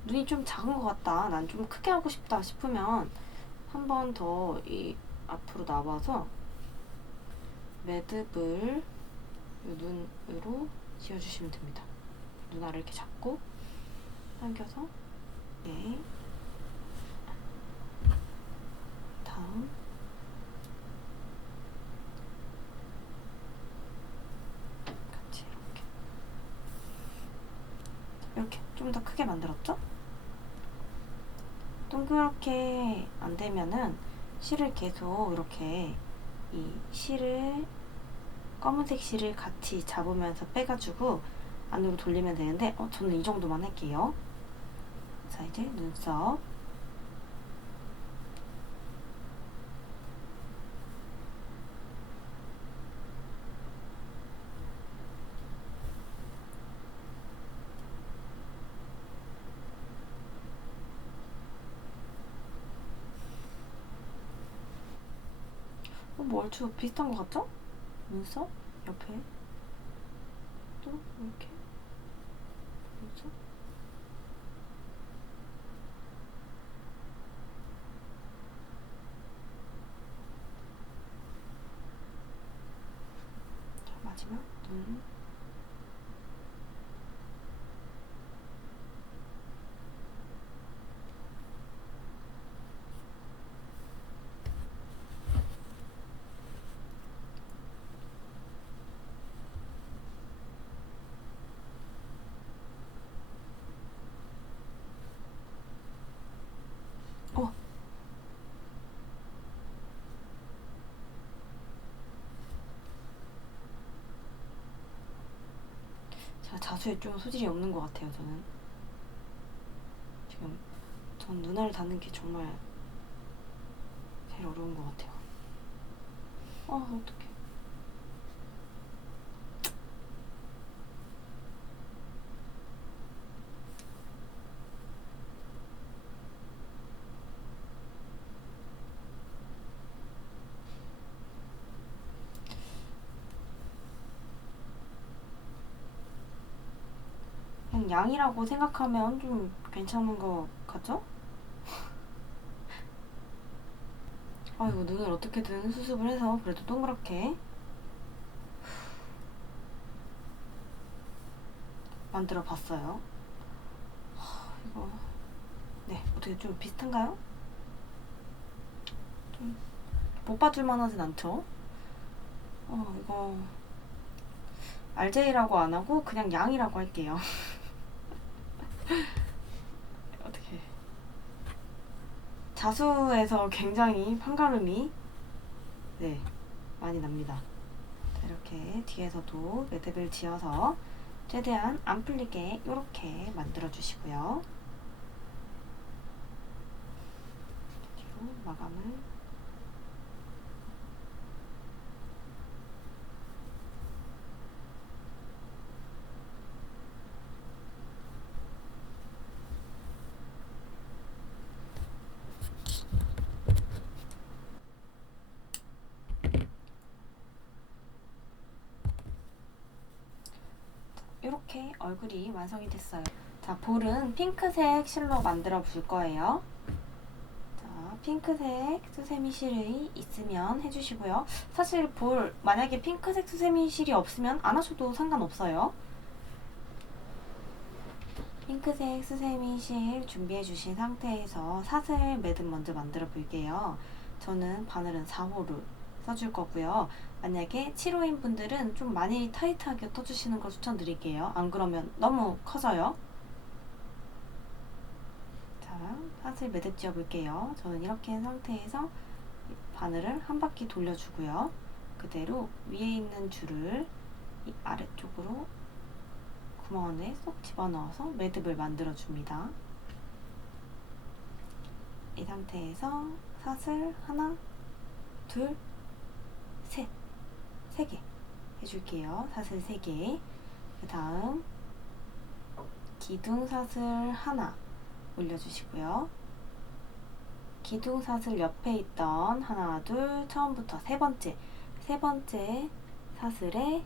눈이 좀 작은 것 같다, 난 좀 크게 하고 싶다 싶으면 한 번 더 이 앞으로 나와서 매듭을 이 눈으로 지어주시면 됩니다. 눈알을 이렇게 잡고 당겨서 다음 같이 이렇게 좀 더 크게 만들었죠? 동그랗게 안 되면은 실을 계속 이렇게 이 실을 검은색 실을 같이 잡으면서 빼가지고 안으로 돌리면 되는데 저는 이 정도만 할게요. 자, 이제 눈썹 뭐 얼추 비슷한 것 같죠? 눈썹 옆에 또 이렇게 눈썹 자, 마지막 눈 제가 자수에 좀 소질이 없는 것 같아요. 저는 지금 전 눈알 닿는 게 정말 제일 어려운 것 같아요. 어떡해. 그냥 양이라고 생각하면 좀 괜찮은 것 같죠? 아이고, 눈을 어떻게든 수습을 해서 그래도 동그랗게 만들어 봤어요. 이거 네, 어떻게 좀 비슷한가요? 좀 못 봐줄만 하진 않죠? 이거 RJ라고 안 하고 그냥 양이라고 할게요. 어떻게 자수에서 굉장히 판가름이 네, 많이 납니다. 자, 이렇게 뒤에서도 매듭을 지어서 최대한 안 풀리게 이렇게 만들어 주시고요. 뒤로 마감을 이렇게 얼굴이 완성이 됐어요. 자, 볼은 핑크색 실로 만들어 볼 거예요. 자, 핑크색 수세미 실이 있으면 해주시고요. 사실 볼 만약에 핑크색 수세미 실이 없으면 안 하셔도 상관없어요. 핑크색 수세미 실 준비해 주신 상태에서 사슬 매듭 먼저 만들어 볼게요. 저는 바늘은 4호를 써줄 거고요. 만약에 7호인 분들은 좀 많이 타이트하게 떠주시는 걸 추천드릴게요. 안 그러면 너무 커져요. 자, 사슬 매듭 지어 볼게요. 저는 이렇게 한 상태에서 바늘을 한 바퀴 돌려주고요. 그대로 위에 있는 줄을 이 아래쪽으로 구멍 안에 쏙 집어넣어서 매듭을 만들어 줍니다. 이 상태에서 사슬 하나, 둘, 셋, 3개 해줄게요. 사슬 3개. 그 다음 기둥 사슬 하나 올려주시고요. 기둥 사슬 옆에 있던 하나, 둘, 처음부터 세 번째 사슬에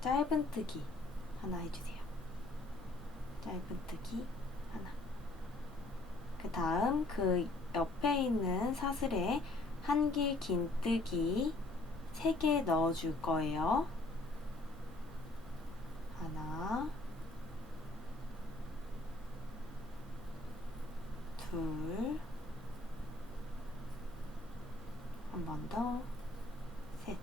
짧은뜨기 하나 해주세요. 짧은뜨기 하나. 그 다음 그 옆에 있는 사슬에 한길 긴뜨기 3개 넣어줄 거예요. 하나, 둘, 한 번 더, 셋.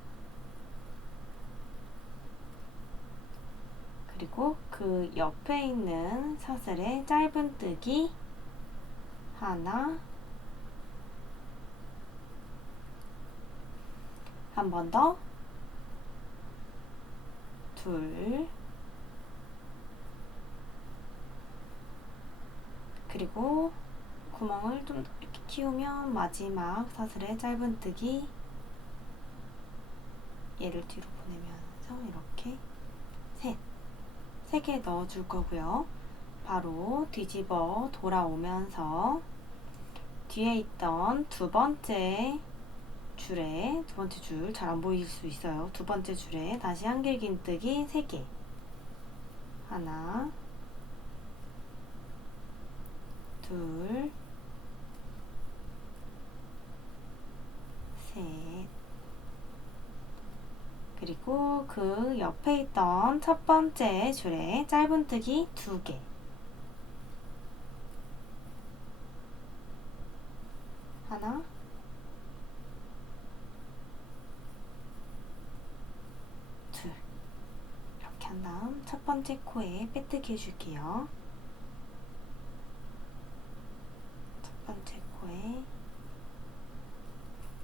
그리고 그 옆에 있는 사슬에 짧은뜨기 하나, 한 번 더, 둘, 그리고 구멍을 좀 이렇게 키우면 마지막 사슬에 짧은뜨기 얘를 뒤로 보내면서 이렇게 3개 넣어줄 거고요. 바로 뒤집어 돌아오면서 뒤에 있던 두 번째 줄에 두 번째 줄 잘 안 보일 수 있어요. 두 번째 줄에 다시 한길 긴뜨기 3개 하나, 둘, 셋. 그리고 그 옆에 있던 첫 번째 줄에 짧은뜨기 2개 하나, 둘. 이렇게 한 다음 첫 번째 코에 빼뜨기 해줄게요. 첫 번째 코에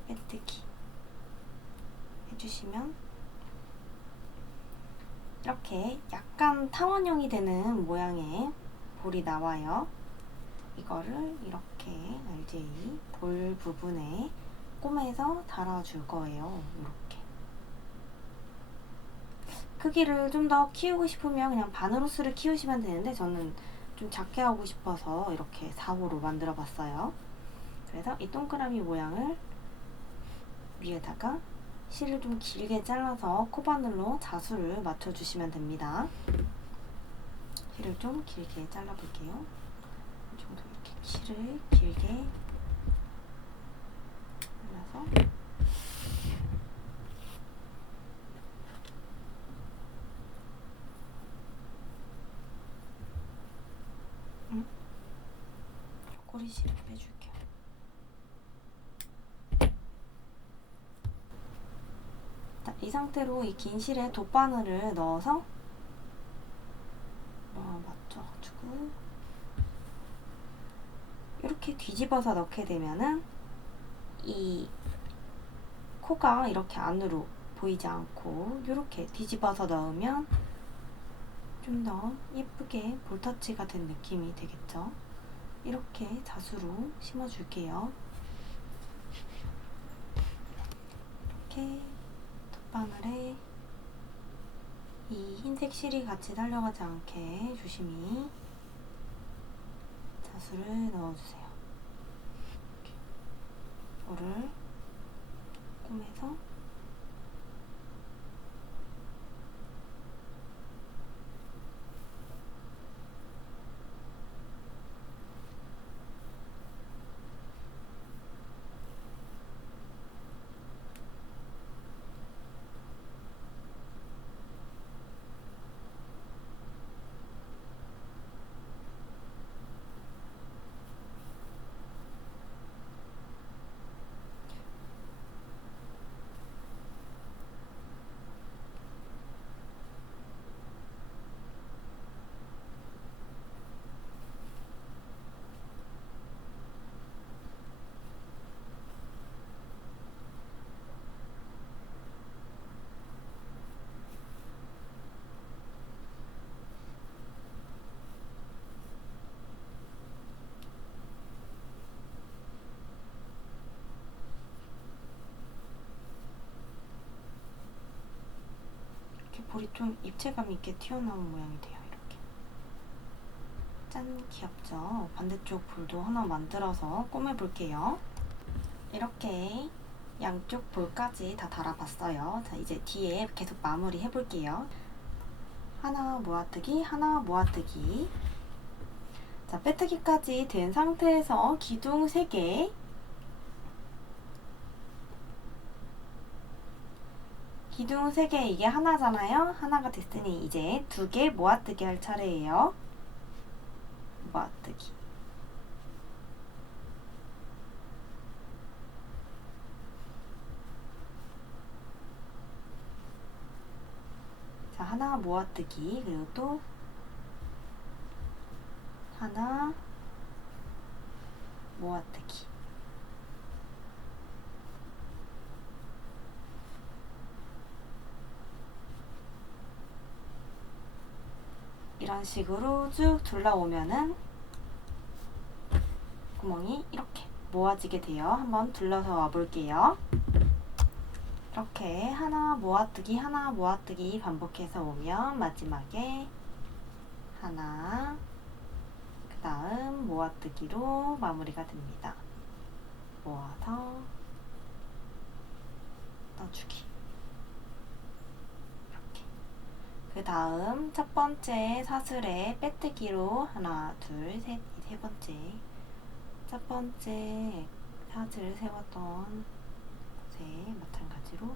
빼뜨기 해주시면 이렇게 약간 타원형이 되는 모양의 볼이 나와요. 이거를 이렇게 RJ 볼 부분에 꿰매서 달아줄 거예요. 이렇게 크기를 좀 더 키우고 싶으면 그냥 바늘호스를 키우시면 되는데 저는 좀 작게 하고 싶어서 이렇게 4호로 만들어 봤어요. 그래서 이 동그라미 모양을 위에다가 실을 좀 길게 잘라서 코바늘로 자수를 맞춰주시면 됩니다. 실을 좀 길게 잘라볼게요. 이 정도 이렇게 실을 길게 꼬리실을 빼줄게요. 자, 이 상태로 이 긴 실에 돗바늘을 넣어서 맞춰가지고 이렇게 뒤집어서 넣게 되면은 이 코가 이렇게 안으로 보이지 않고 이렇게 뒤집어서 넣으면 좀 더 예쁘게 볼터치가 된 느낌이 되겠죠. 이렇게 자수로 심어줄게요. 이렇게 돗바늘에 이 흰색 실이 같이 달려가지 않게 조심히 자수를 넣어주세요. 이거를 꼬매서 볼이 좀 입체감 있게 튀어나온 모양이 돼요. 이렇게. 짠, 귀엽죠? 반대쪽 볼도 하나 만들어서 꼬매볼게요. 이렇게 양쪽 볼까지 다 달아봤어요. 자, 이제 뒤에 계속 마무리 해볼게요. 하나 모아뜨기, 하나 모아뜨기. 자, 빼뜨기까지 된 상태에서 기둥 3개, 기둥 3개, 이게 하나잖아요. 하나가 됐으니 이제 2개 모아뜨기 할 차례예요. 모아뜨기. 자, 하나 모아뜨기, 그리고 또 하나 모아뜨기. 이런 식으로 쭉 둘러오면은 구멍이 이렇게 모아지게 돼요. 한번 둘러서 와볼게요. 이렇게 하나 모아뜨기, 하나 모아뜨기 반복해서 오면 마지막에 하나, 그 다음 모아뜨기로 마무리가 됩니다. 모아서 넣어주기. 이렇게. 그 다음 첫 번째 사슬에 빼뜨기로 하나, 둘, 셋, 세 번째. 첫 번째 사슬을 세웠던 곳에 마찬가지로.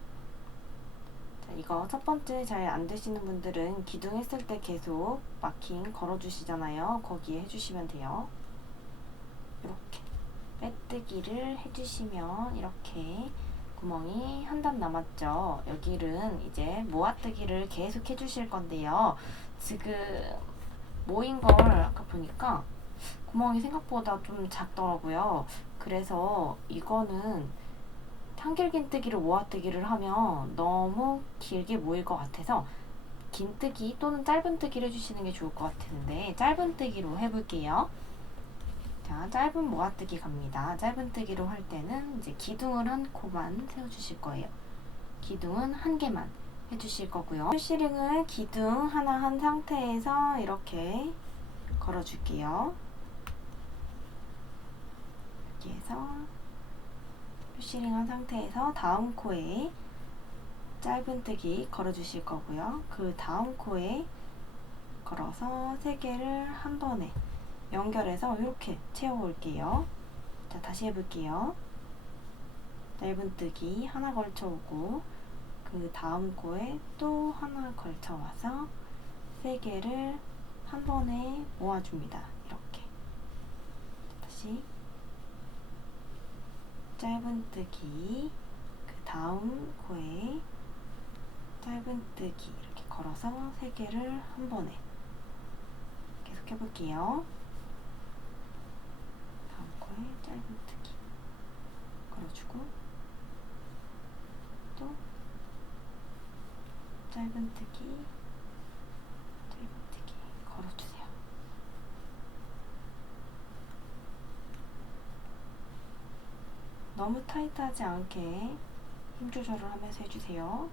자, 이거 첫 번째 잘 안 되시는 분들은 기둥 했을 때 계속 마킹 걸어주시잖아요. 거기에 해주시면 돼요. 이렇게 빼뜨기를 해주시면 이렇게 구멍이 한 단 남았죠. 여기는 이제 모아뜨기를 계속 해주실 건데요. 지금 모인 걸 아까 보니까 구멍이 생각보다 좀 작더라고요. 그래서 이거는 한길긴뜨기를 모아뜨기를 하면 너무 길게 모일 것 같아서 긴뜨기 또는 짧은뜨기를 해주시는 게 좋을 것 같은데 짧은뜨기로 해볼게요. 자, 짧은 모아뜨기 갑니다. 짧은뜨기로 할 때는 이제 기둥을 한 코만 세워주실 거예요. 기둥은 한 개만 해주실 거고요. 풀시링을 기둥 하나 한 상태에서 이렇게 걸어줄게요. 이렇게 해서 풀시링한 상태에서 다음 코에 짧은뜨기 걸어주실 거고요. 그 다음 코에 걸어서 3개를 한 번에 연결해서 이렇게 채워올게요. 자, 다시 해볼게요. 짧은뜨기 하나 걸쳐오고 그 다음 코에 또 하나 걸쳐와서 3개를 한 번에 모아줍니다. 이렇게. 다시 짧은뜨기, 그 다음 코에 짧은뜨기 이렇게 걸어서 3개를 한 번에 계속 해볼게요. 다음 코에 짧은뜨기 걸어주고 또 짧은뜨기 걸어주세요. 너무 타이트하지 않게 힘 조절을 하면서 해주세요.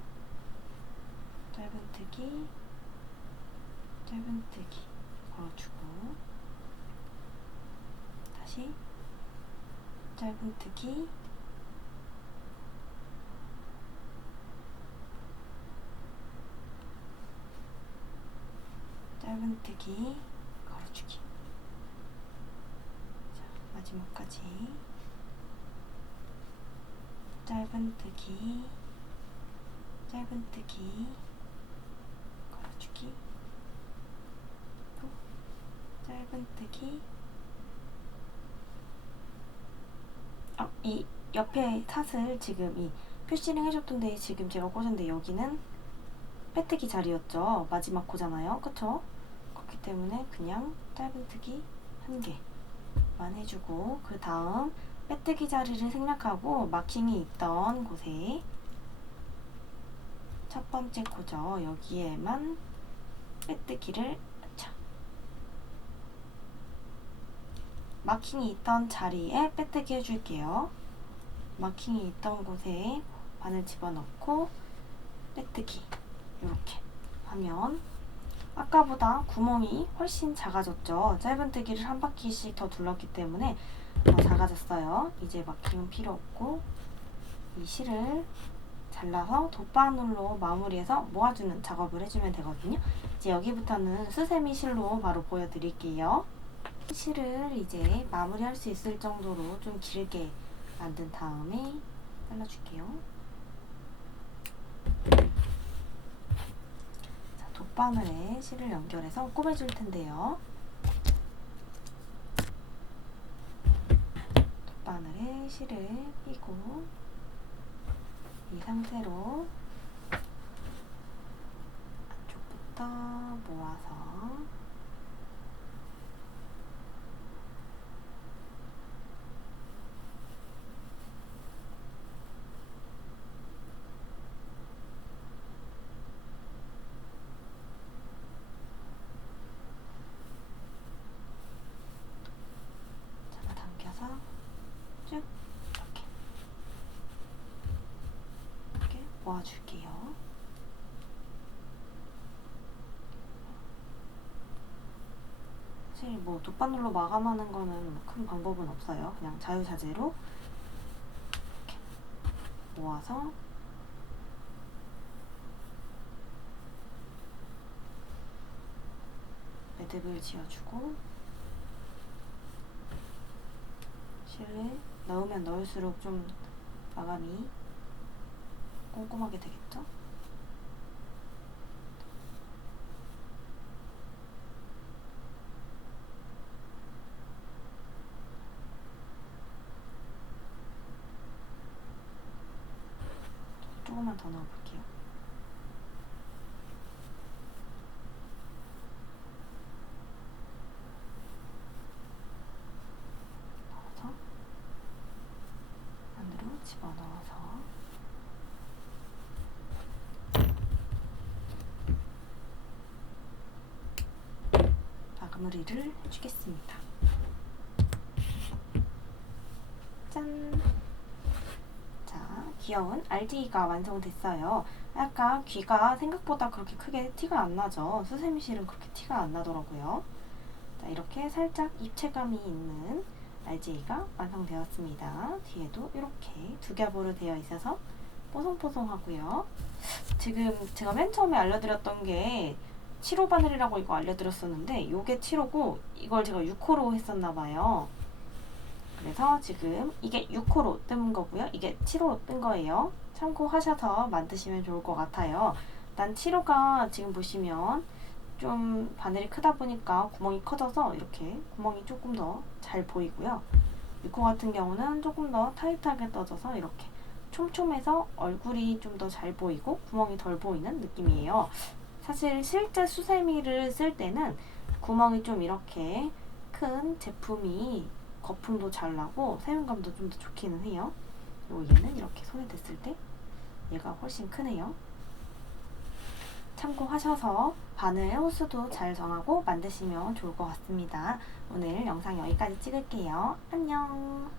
짧은뜨기 걸어주고 다시 짧은뜨기 걸어주기. 자, 마지막까지 짧은뜨기 걸어주기, 또 짧은뜨기. 이 옆에 탓을 지금 이 퓨시링 해줬던 데 지금 제가 꽂았는데 여기는 빼뜨기 자리였죠. 마지막 코잖아요. 그쵸? 그렇기 때문에 그냥 짧은뜨기 1개만 해주고 그 다음 빼뜨기 자리를 생략하고 마킹이 있던 곳에 첫 번째 코죠. 여기에만 빼뜨기를 마킹이 있던 자리에 빼뜨기 해줄게요. 마킹이 있던 곳에 바늘 집어넣고 빼뜨기 이렇게 하면 아까보다 구멍이 훨씬 작아졌죠. 짧은뜨기를 한 바퀴씩 더 둘렀기 때문에 더 작아졌어요. 이제 마킹은 필요 없고 이 실을 잘라서 돗바늘로 마무리해서 모아주는 작업을 해주면 되거든요. 이제 여기부터는 수세미 실로 바로 보여드릴게요. 실을 이제 마무리할 수 있을 정도로 좀 길게 만든 다음에 잘라줄게요. 자, 돗바늘에 실을 연결해서 꿰매줄 텐데요. 돗바늘에 실을 끼고 이 상태로 안쪽부터 모아서 잡아당겨서 쭉 이렇게 모아줄게요. 사실 뭐 돗바늘로 마감하는 거는 큰 방법은 없어요. 그냥 자유자재로 이렇게 모아서 매듭을 지어주고 실을 넣으면 넣을수록 좀 마감이 꼼꼼하게 되겠죠? 조금만 더 넣어볼게요. 넣어서 안으로 집어넣어서 마무리를 해주겠습니다. 짠! 자, 귀여운 RD가 완성됐어요. 약간 귀가 생각보다 그렇게 크게 티가 안 나죠. 수세미 실은 그렇게 티가 안 나더라고요. 자, 이렇게 살짝 입체감이 있는 RG가 완성되었습니다. 뒤에도 이렇게 두 겹으로 되어 있어서 뽀송뽀송하고요. 지금 제가 맨 처음에 알려드렸던 게 7호 바늘이라고 이거 알려드렸었는데 이게 7호고 이걸 제가 6호로 했었나봐요. 그래서 지금 이게 6호로 뜬 거고요. 이게 7호로 뜬 거예요. 참고하셔서 만드시면 좋을 것 같아요. 일단 7호가 지금 보시면 좀 바늘이 크다 보니까 구멍이 커져서 이렇게 구멍이 조금 더 잘 보이고요. 6호 같은 경우는 조금 더 타이트하게 떠져서 이렇게 촘촘해서 얼굴이 좀 더 잘 보이고 구멍이 덜 보이는 느낌이에요. 사실 실제 수세미를 쓸 때는 구멍이 좀 이렇게 큰 제품이 거품도 잘 나고 사용감도 좀 더 좋기는 해요. 그리고 얘는 이렇게 손에 댔을 때 얘가 훨씬 크네요. 참고하셔서 바늘 호수도 잘 정하고 만드시면 좋을 것 같습니다. 오늘 영상 여기까지 찍을게요. 안녕.